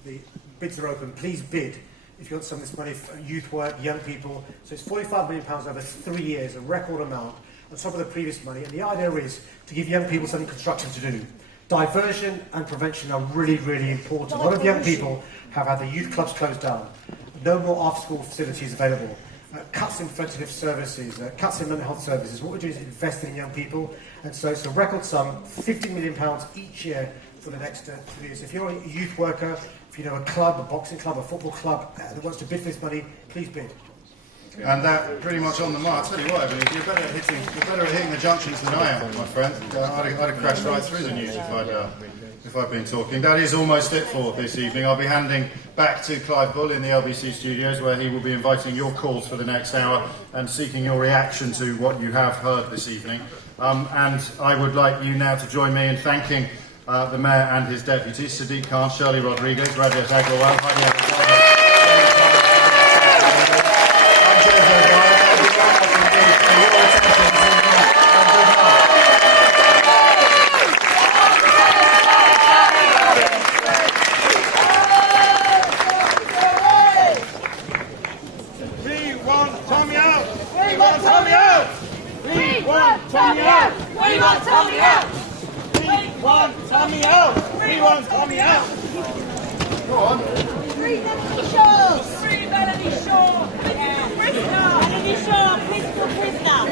the bids are open. Please bid if you want some of this money for youth work, young people. So it's £45 million over 3 years, a record amount, on top of the previous money. And the idea is to give young people something constructive to do. Diversion and prevention are really, really important. A lot of young people have had their youth clubs closed down. No more after-school facilities available. Cuts in preventative services, cuts in mental health services. What we're doing is investing in young people. And so it's a record sum, £50 million each year for the next 3 years. If you're a youth worker, if you know a club, a boxing club, a football club that wants to bid for this money, please bid. And that pretty much on the mark. I'll tell you what, Ebenezer, you're better at hitting the junctions than I am, my friend. I'd have crashed right through the news if I'd been talking. That is almost it for this evening. I'll be handing back to Clive Bull in the LBC studios, where he will be inviting your calls for the next hour and seeking your reaction to what you have heard this evening. And I would like you now to join me in thanking the Mayor and his deputies, Sadiq Khan, Shirley Rodriguez, Rajesh Agrawal, Heidi Abdullah.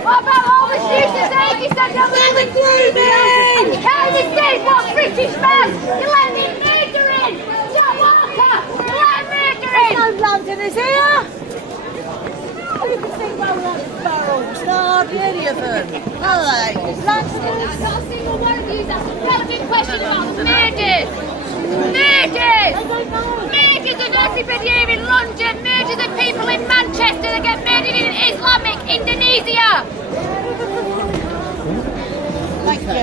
What about all the students that you said you're living through me? Can you say what British man? You let me murder in! Jack Walker! You let me murder in! No London is here! Oh, you can think about London barrels. No, hardly any of them. Are they? London. Not a single one of you asked a relevant question about murders! Murders! Murders of everybody here in London! Murders of people in Manchester that get murdered in Islamic Indonesia! Thank you.